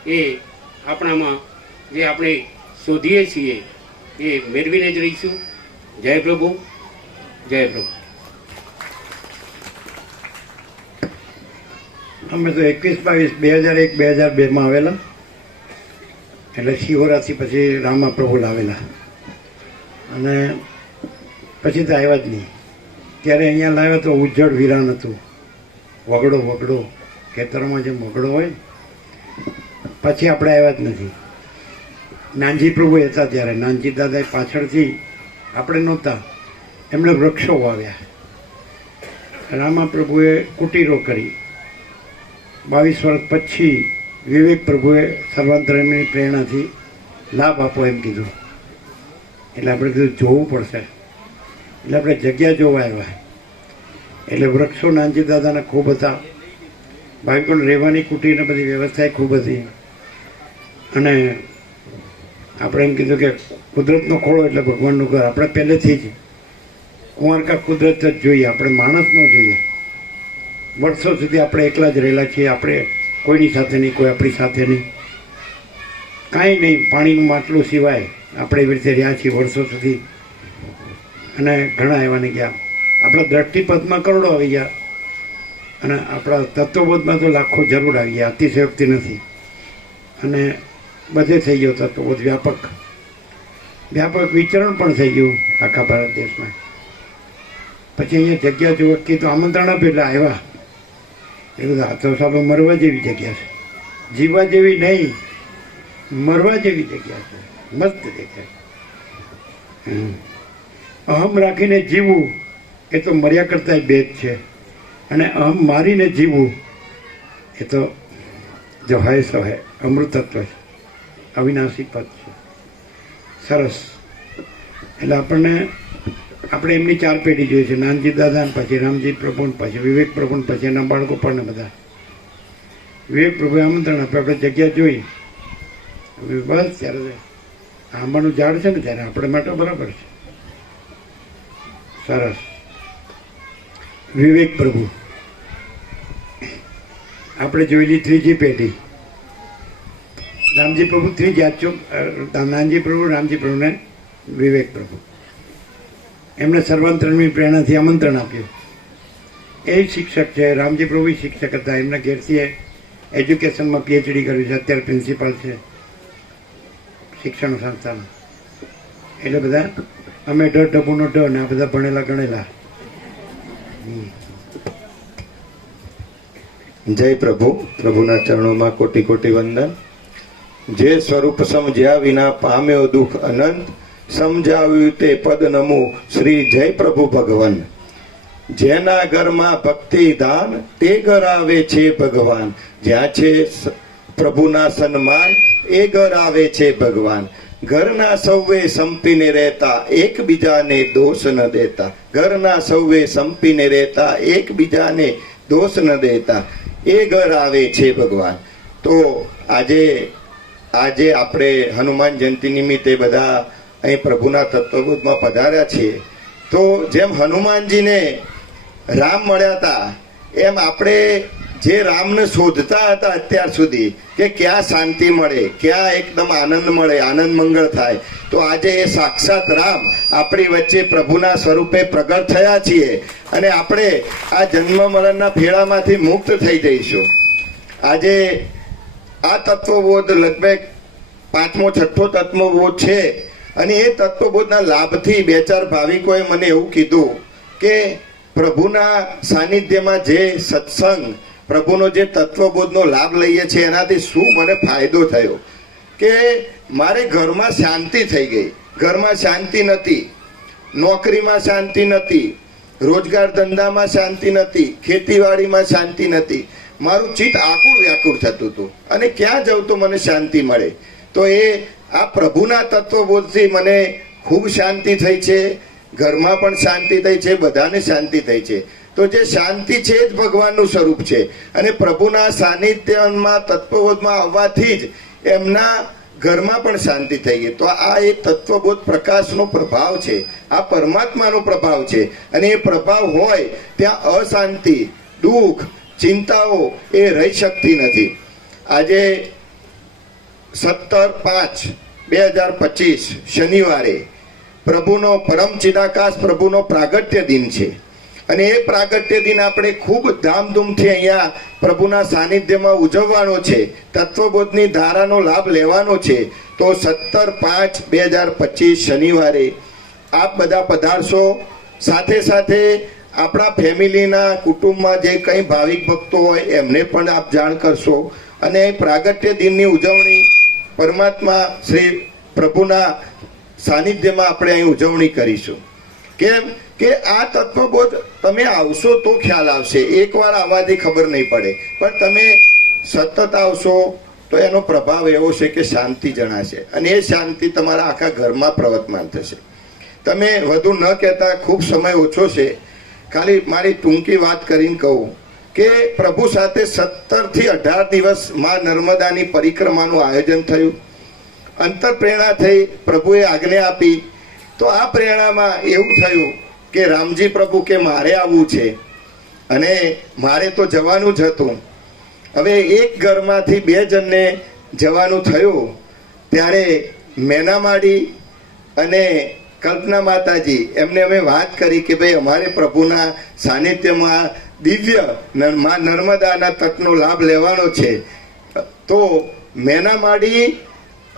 એ આપણામાં જે આપણે શોધીએ છીએ એ મેળવીને જ રહીશું. જય પ્રભુ, જય પ્રભુ. અમે તો 21-22-2001-2002 આવેલા, એટલે શિવરાત્રી પછી રામા પ્રભુ લાવેલા, અને પછી તો આવ્યા જ નહીં. ત્યારે અહીંયા લાવ્યા તો ઉજ્જડ વિરાન હતું, વગડો ખેતરમાં જેમ વગડો હોય ને. પછી આપણે આવ્યા જ નથી. નાનજી પ્રભુ હતા ત્યારે, નાનજી દાદા પાછળથી, આપણે નહોતા, એમણે વૃક્ષો વાવ્યા. રામા પ્રભુએ કુટીરો કરી. 22 વર્ષ પછી વિવેક પ્રભુએ સર્વાંતરયામીની પ્રેરણાથી લાભ આપો એમ કીધું. એટલે આપણે કીધું જોવું પડશે. એટલે આપણે જગ્યા જોવા આવ્યા. એટલે વૃક્ષો નાનજી દાદાના ખૂબ હતા, ભાવિકોને રહેવાની કુટીરને બધી વ્યવસ્થા ખૂબ હતી. અને આપણે એમ કીધું કે કુદરતનો ખોળો એટલે ભગવાનનું ઘર. આપણે પહેલેથી જ કુંવારકા કુદરત જ જોઈએ, આપણે માણસ ન જોઈએ. વર્ષો સુધી આપણે એકલા જ રહેલા છીએ. આપણે કોઈની સાથે નહીં, કોઈ આપણી સાથે નહીં, કાંઈ નહીં, પાણીનું માટલું સિવાય આપણે એવી રીતે રહ્યા છીએ વર્ષો સુધી. અને ઘણા એવા ને ગયા. આપણા દ્રષ્ટિપથમાં કરોડો આવી ગયા, અને આપણા તત્વબોધમાં તો લાખો જરૂર આવી ગયા. અતિશયોક્તિ નથી. અને બધે થઈ ગયો તત્વબોધ વ્યાપક વિચરણ પણ થઈ ગયું આખા ભારત દેશમાં. પછી અહીંયા જગ્યા જોવા તો આમંત્રણ આપ્યું એટલે આવ્યા. એ બધા હાથો સાલો મરવા જેવી જગ્યા છે, જીવવા જેવી નહીં, મરવા જેવી જગ્યા છે, મસ્ત જગ્યા. અહમ રાખીને જીવવું એ તો મર્યા કરતા ભેદ છે, અને અહમ મારીને જીવવું એ તો જો હે સો હે અમૃતત્વ છે, અવિનાશી પદ છે. સરસ. એટલે આપણે એમની 4 પેઢી જોઈએ છે, નાનજી દાદા, પછી રામજી પ્રભુ, પછી વિવેક પ્રભુ, પછી એના બાળકો પણ બધા. વિવેક પ્રભુએ આમંત્રણ આપ્યું, આપણે જગ્યા જોઈ, બસ ત્યારે આંબાનું ઝાડ છે ને ત્યારે આપણે માટે બરાબર છે. સરસ. વિવેક પ્રભુ આપણે જોયેલી 3જી પેઢી. રામજી પ્રભુ 3જી, નાનજી પ્રભુ, રામજી પ્રભુ ને વિવેક પ્રભુ. એમણે સર્વાંતરણની પ્રેરણાથી આમંત્રણ આપ્યું. એ શિક્ષક છે, રામજી પ્રભુ શિક્ષક હતા. એમના ઘેરથી એજ્યુકેશનમાં પીએચડી કર્યું છે, અત્યારે પ્રિન્સિપાલ છે શિક્ષણ સંસ્થાનું. એટલે બધા અમે ઢબુનો ઢ ને આ બધા ભણેલા ગણેલા. જય પ્રભુ. પ્રભુના ચરણોમાં કોટી કોટી વંદન. જે સ્વરૂપ સમજ્યા વિના પામ્યો દુઃખ અનંત, સમજાવ્યું તે પદ નમો શ્રી જય પ્રભુ ભગવાન. જેના ઘરમાં ભક્તિ દાન, તે ઘર આવે છે ભગવાન. જ્યાં છે પ્રભુના સન્માન, એ ઘર આવે છે ભગવાન. ઘરના સૌએ સંપીને રહેતા, એકબીજાને દોષ ન દેતા. ઘરના સૌએ સંપીને રહેતા, એકબીજાને દોષ ન દેતા, એ ઘર આવે છે ભગવાન. તો આજે આપણે હનુમાન જયંતિ નિમિત્તે બધા અહીં પ્રભુના તત્વબોધમાં પધાર્યા છીએ. તો જેમ હનુમાનજીને રામ મળ્યા હતા, એમ આપણે જે રામને શોધતા હતા અત્યાર સુધી કે ક્યાં શાંતિ મળે, ક્યાં એકદમ આનંદ મળે, આનંદ મંગળ થાય, તો આજે એ સાક્ષાત રામ આપણી વચ્ચે પ્રભુના સ્વરૂપે પ્રગટ થયા છીએ. અને આપણે આ જન્મ મરણના ફેરામાંથી મુક્ત થઈ જઈશું. આજે આ તત્વબોધ લગભગ 5મો 6થો તત્વબોધ છે. અને એ તત્વબોધના લાભથી 2-4 ભાવિકોએ મને એવું કીધું કે પ્રભુના સાનિધ્યમાં જે સત્સંગ, પ્રભુનો જે તત્વબોધનો લાભ લઈએ છીએ એનાથી શું મને ફાયદો થયો કે મારે ઘરમાં શાંતિ થઈ ગઈ. ઘરમાં શાંતિ નથી, નોકરીમાં શાંતિ નથી, રોજગાર ધંધામાં શાંતિ નથી, ખેતીવાડીમાં શાંતિ નથી. મારું ચિત્ત આકુળ વ્યાકુળ થતું હતું અને ક્યાં જવું તો મને શાંતિ મળે. તો એ આ પ્રભુના તત્વબોધથી મને ખૂબ શાંતિ થઈ છે, ઘરમાં પણ શાંતિ થઈ છે, બધાને શાંતિ થઈ છે. તો જે શાંતિ છે જ ભગવાનનું સ્વરૂપ છે. અને પ્રભુના સાનિધ્યમાં તત્વબોધમાં આવવાથી જ એમના ઘરમાં પણ શાંતિ થઈ ગઈ. તો આ એક તત્વબોધ પ્રકાશનો પ્રભાવ છે, આ પરમાત્માનો પ્રભાવ છે. અને એ પ્રભાવ હોય ત્યાં અશાંતિ, દુઃખ, ચિંતાઓ એ રહી શકતી નથી. આજે 17/5/2025 શનિવારે પ્રભુનો પરમ ચિદાકાશ પ્રભુનો પ્રાગટ્ય દિન છે. અને એ પ્રાગટ્ય દિન આપણે ખૂબ ધામધૂમથી અહીંયા પ્રભુના સાનિધ્યમાં ઉજવવાનો છે, તત્વબોધની ધારાનો લાભ લેવાનો છે. તો 17/5/2025 શનિવારે આપ બધા પધારશો. સાથે સાથે આપણા ફેમિલીના કુટુંબમાં જે કંઈ ભાવિક ભક્તો હોય એમને પણ આપ જાણ કરશો. અને પ્રાગટ્ય દિનની ઉજવણી પરમાત્મા શ્રી પ્રભુના સાનિધ્યમાં આપણે અહીં ઉજવણી કરીશું. કેમ કે આ તત્વબોધ તમે આવશો તો ખ્યાલ આવશે, એકવાર આવવાથી ખબર નહીં પડે, પણ તમે સતત આવશો તો એનો પ્રભાવ એવો છે કે શાંતિ જણાશે. અને એ શાંતિ તમારા આખા ઘરમાં પ્રવર્તમાન થશે. તમે વધુ ન કહેતા, ખૂબ સમય ઓછો છે, ખાલી મારી ટૂંકી વાત કરીને કહું કે પ્રભુ સાથે 17 થી 18 દિવસ માં નર્મદાની પરિક્રમાનું આયોજન થયું. અંતર પ્રેરણા થઈ, પ્રભુએ આજ્ઞા આપી. તો આ પ્રેરણામાં એવું થયું કે રામજી પ્રભુ કે મારે આવવું છે અને મારે તો જવાનું જ હતું. હવે એક ઘરમાંથી 2 જણને જવાનું થયું. ત્યારે મેનામાડી અને કલ્પના માતાજી એમને અમે વાત કરી કે ભાઈ અમારે પ્રભુના સાનિધ્યમાં દિવ્ય નર્મદાના તટનો લાભ લેવાનો છે. તો મેના માડી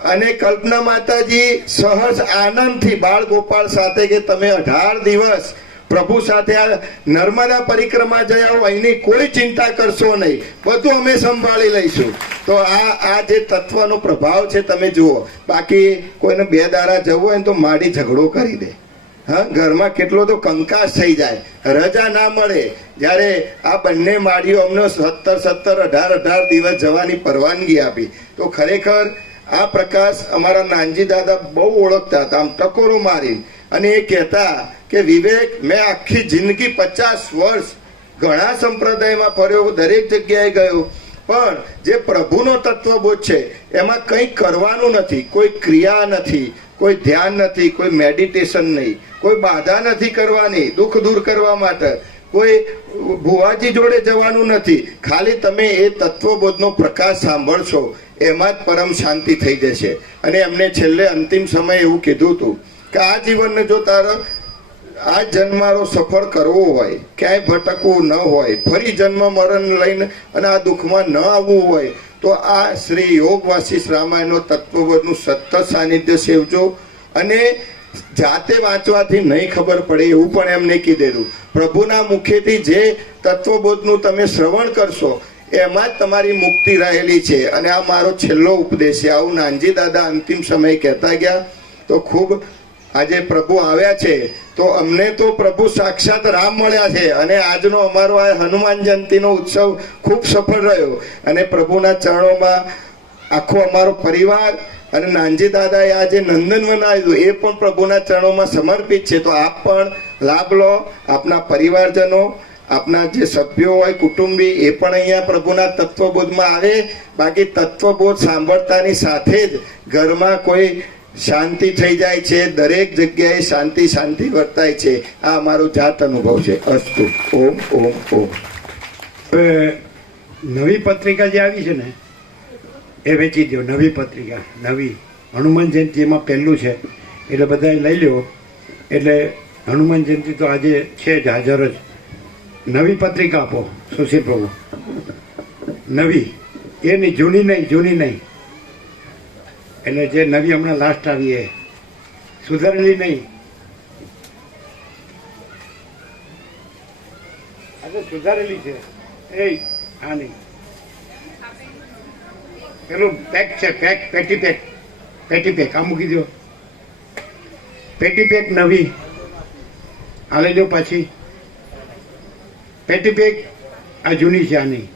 અને કલ્પના માતાજી સહજ આનંદથી બાળ ગોપાળ સાથે કે તમે 18 દિવસ પ્રભુ સાથે આ નર્મદા પરિક્રમા જયા હો, એની કોઈ ચિંતા કરશો નહીં, બધું અમે સંભાળી લઈશું. તો આ જે તત્વનો પ્રભાવ છે તમે જુઓ. બાકી કોઈને 2 દાડા જવું હોય ને તો માડી ઝઘડો કરી દે. હા, ઘરમાં કેટલો તો કંકાસ થઈ જાય, રજા ના મળે. જ્યારે આ બંને માડીઓ અમને 17 દિવસ જવાની પરવાનગી આપી, તો ખરેખર આ પ્રકાશ અમારા નાનજી દાદા બહુ ઓળખતા હતા, આમ ટકોરો મારી. અને એ કહેતા કે વિવેક, મેં આખી જિંદગી 50 વર્ષ ઘણા સંપ્રદાયમાં ફર્યો, દરેક જગ્યાએ ગયો, પણ જે પ્રભુનો તત્વબોધ છે એમાં કંઈ કરવાનું નથી, કોઈ ક્રિયા નથી, કોઈ ધ્યાન નથી, કોઈ મેડિટેશન નહીં, કોઈ બાધા નથી કરવાની દુઃખ દૂર કરવા માટે, કોઈ ભુવાજી જોડે જવાનું નથી. ખાલી તમે એ તત્વબોધનો પ્રકાશ સાંભળશો, એમાં જ પરમ શાંતિ થઈ જશે. અને એમને છેલ્લે અંતિમ સમયે એવું કીધું હતું કે આ જીવનને જો તારો આ જન્મારો સફળ કરવો હોય, ક્યાંય ભટકવું ન હોય, ફરી જન્મ મરણ લઈને અને આ દુઃખમાં ન આવવું હોય, તો આ શ્રી યોગ વાસિષ્ઠ રામાયણનો તત્વબોધનું સતત સાનિધ્ય સેવજો. અને જાતે વાંચવાથી નહીં ખબર પડે એવું પણ એમને કીધેલું. પ્રભુના મુખેથી જે તત્વબોધનું તમે શ્રવણ કરશો એમાં જ તમારી મુક્તિ રહેલી છે. અને આ મારો છેલ્લો ઉપદેશ છે. આવું નાનજી દાદા અંતિમ સમયે કહેતા ગયા. તો ખૂબ આજે પ્રભુ આવ્યા છે, તો અમને તો પ્રભુ સાક્ષાત રામ મળ્યા છે. અને આજનો અમારો આ હનુમાન જયંતિનો ઉત્સવ ખૂબ સફળ રહ્યો. અને પ્રભુના ચરણોમાં આખો અમારો પરિવાર અને નાનજી દાદાએ આ જે નંદનવન આવ્યું એ પણ પ્રભુના ચરણોમાં સમર્પિત છે. તો આપ પણ લાભ લો, આપના પરિવારજનો, આપના જે સભ્યો હોય કુટુંબી, એ પણ અહીંયા પ્રભુના તત્વબોધમાં આવે. બાકી તત્વબોધ સાંભળતાની સાથે જ ઘરમાં કોઈ શાંતિ થઈ જાય છે, દરેક જગ્યાએ શાંતિ વર્તાય છે. આ અમારો જાત અનુભવ છે. અસ્તુ. ઓમ ઓમ ઓમ. હવે નવી પત્રિકા જે આવી છે ને એ વેચી દો. નવી પત્રિકા, નવી હનુમાન જયંતિ એમાં પહેલું છે, એટલે બધા લઈ લ્યો. એટલે હનુમાન જયંતિ તો આજે છે જ, હાજર જ. નવી પત્રિકા આપો સુશીલ પ્રભુ, નવી, એ નહીં, જૂની નહીં. એટલે જે નવી હમણાં લાસ્ટ આવી એ સુધારેલી નહીં, આજે સુધારેલી છે. એ હા નહીં, પેલું પેક છે, પેટી પેક આ મૂકી દો. પેટી પેક નવી આ લઈ લો પાછી. પેટી પેક આ જૂની છે, આ નહીં.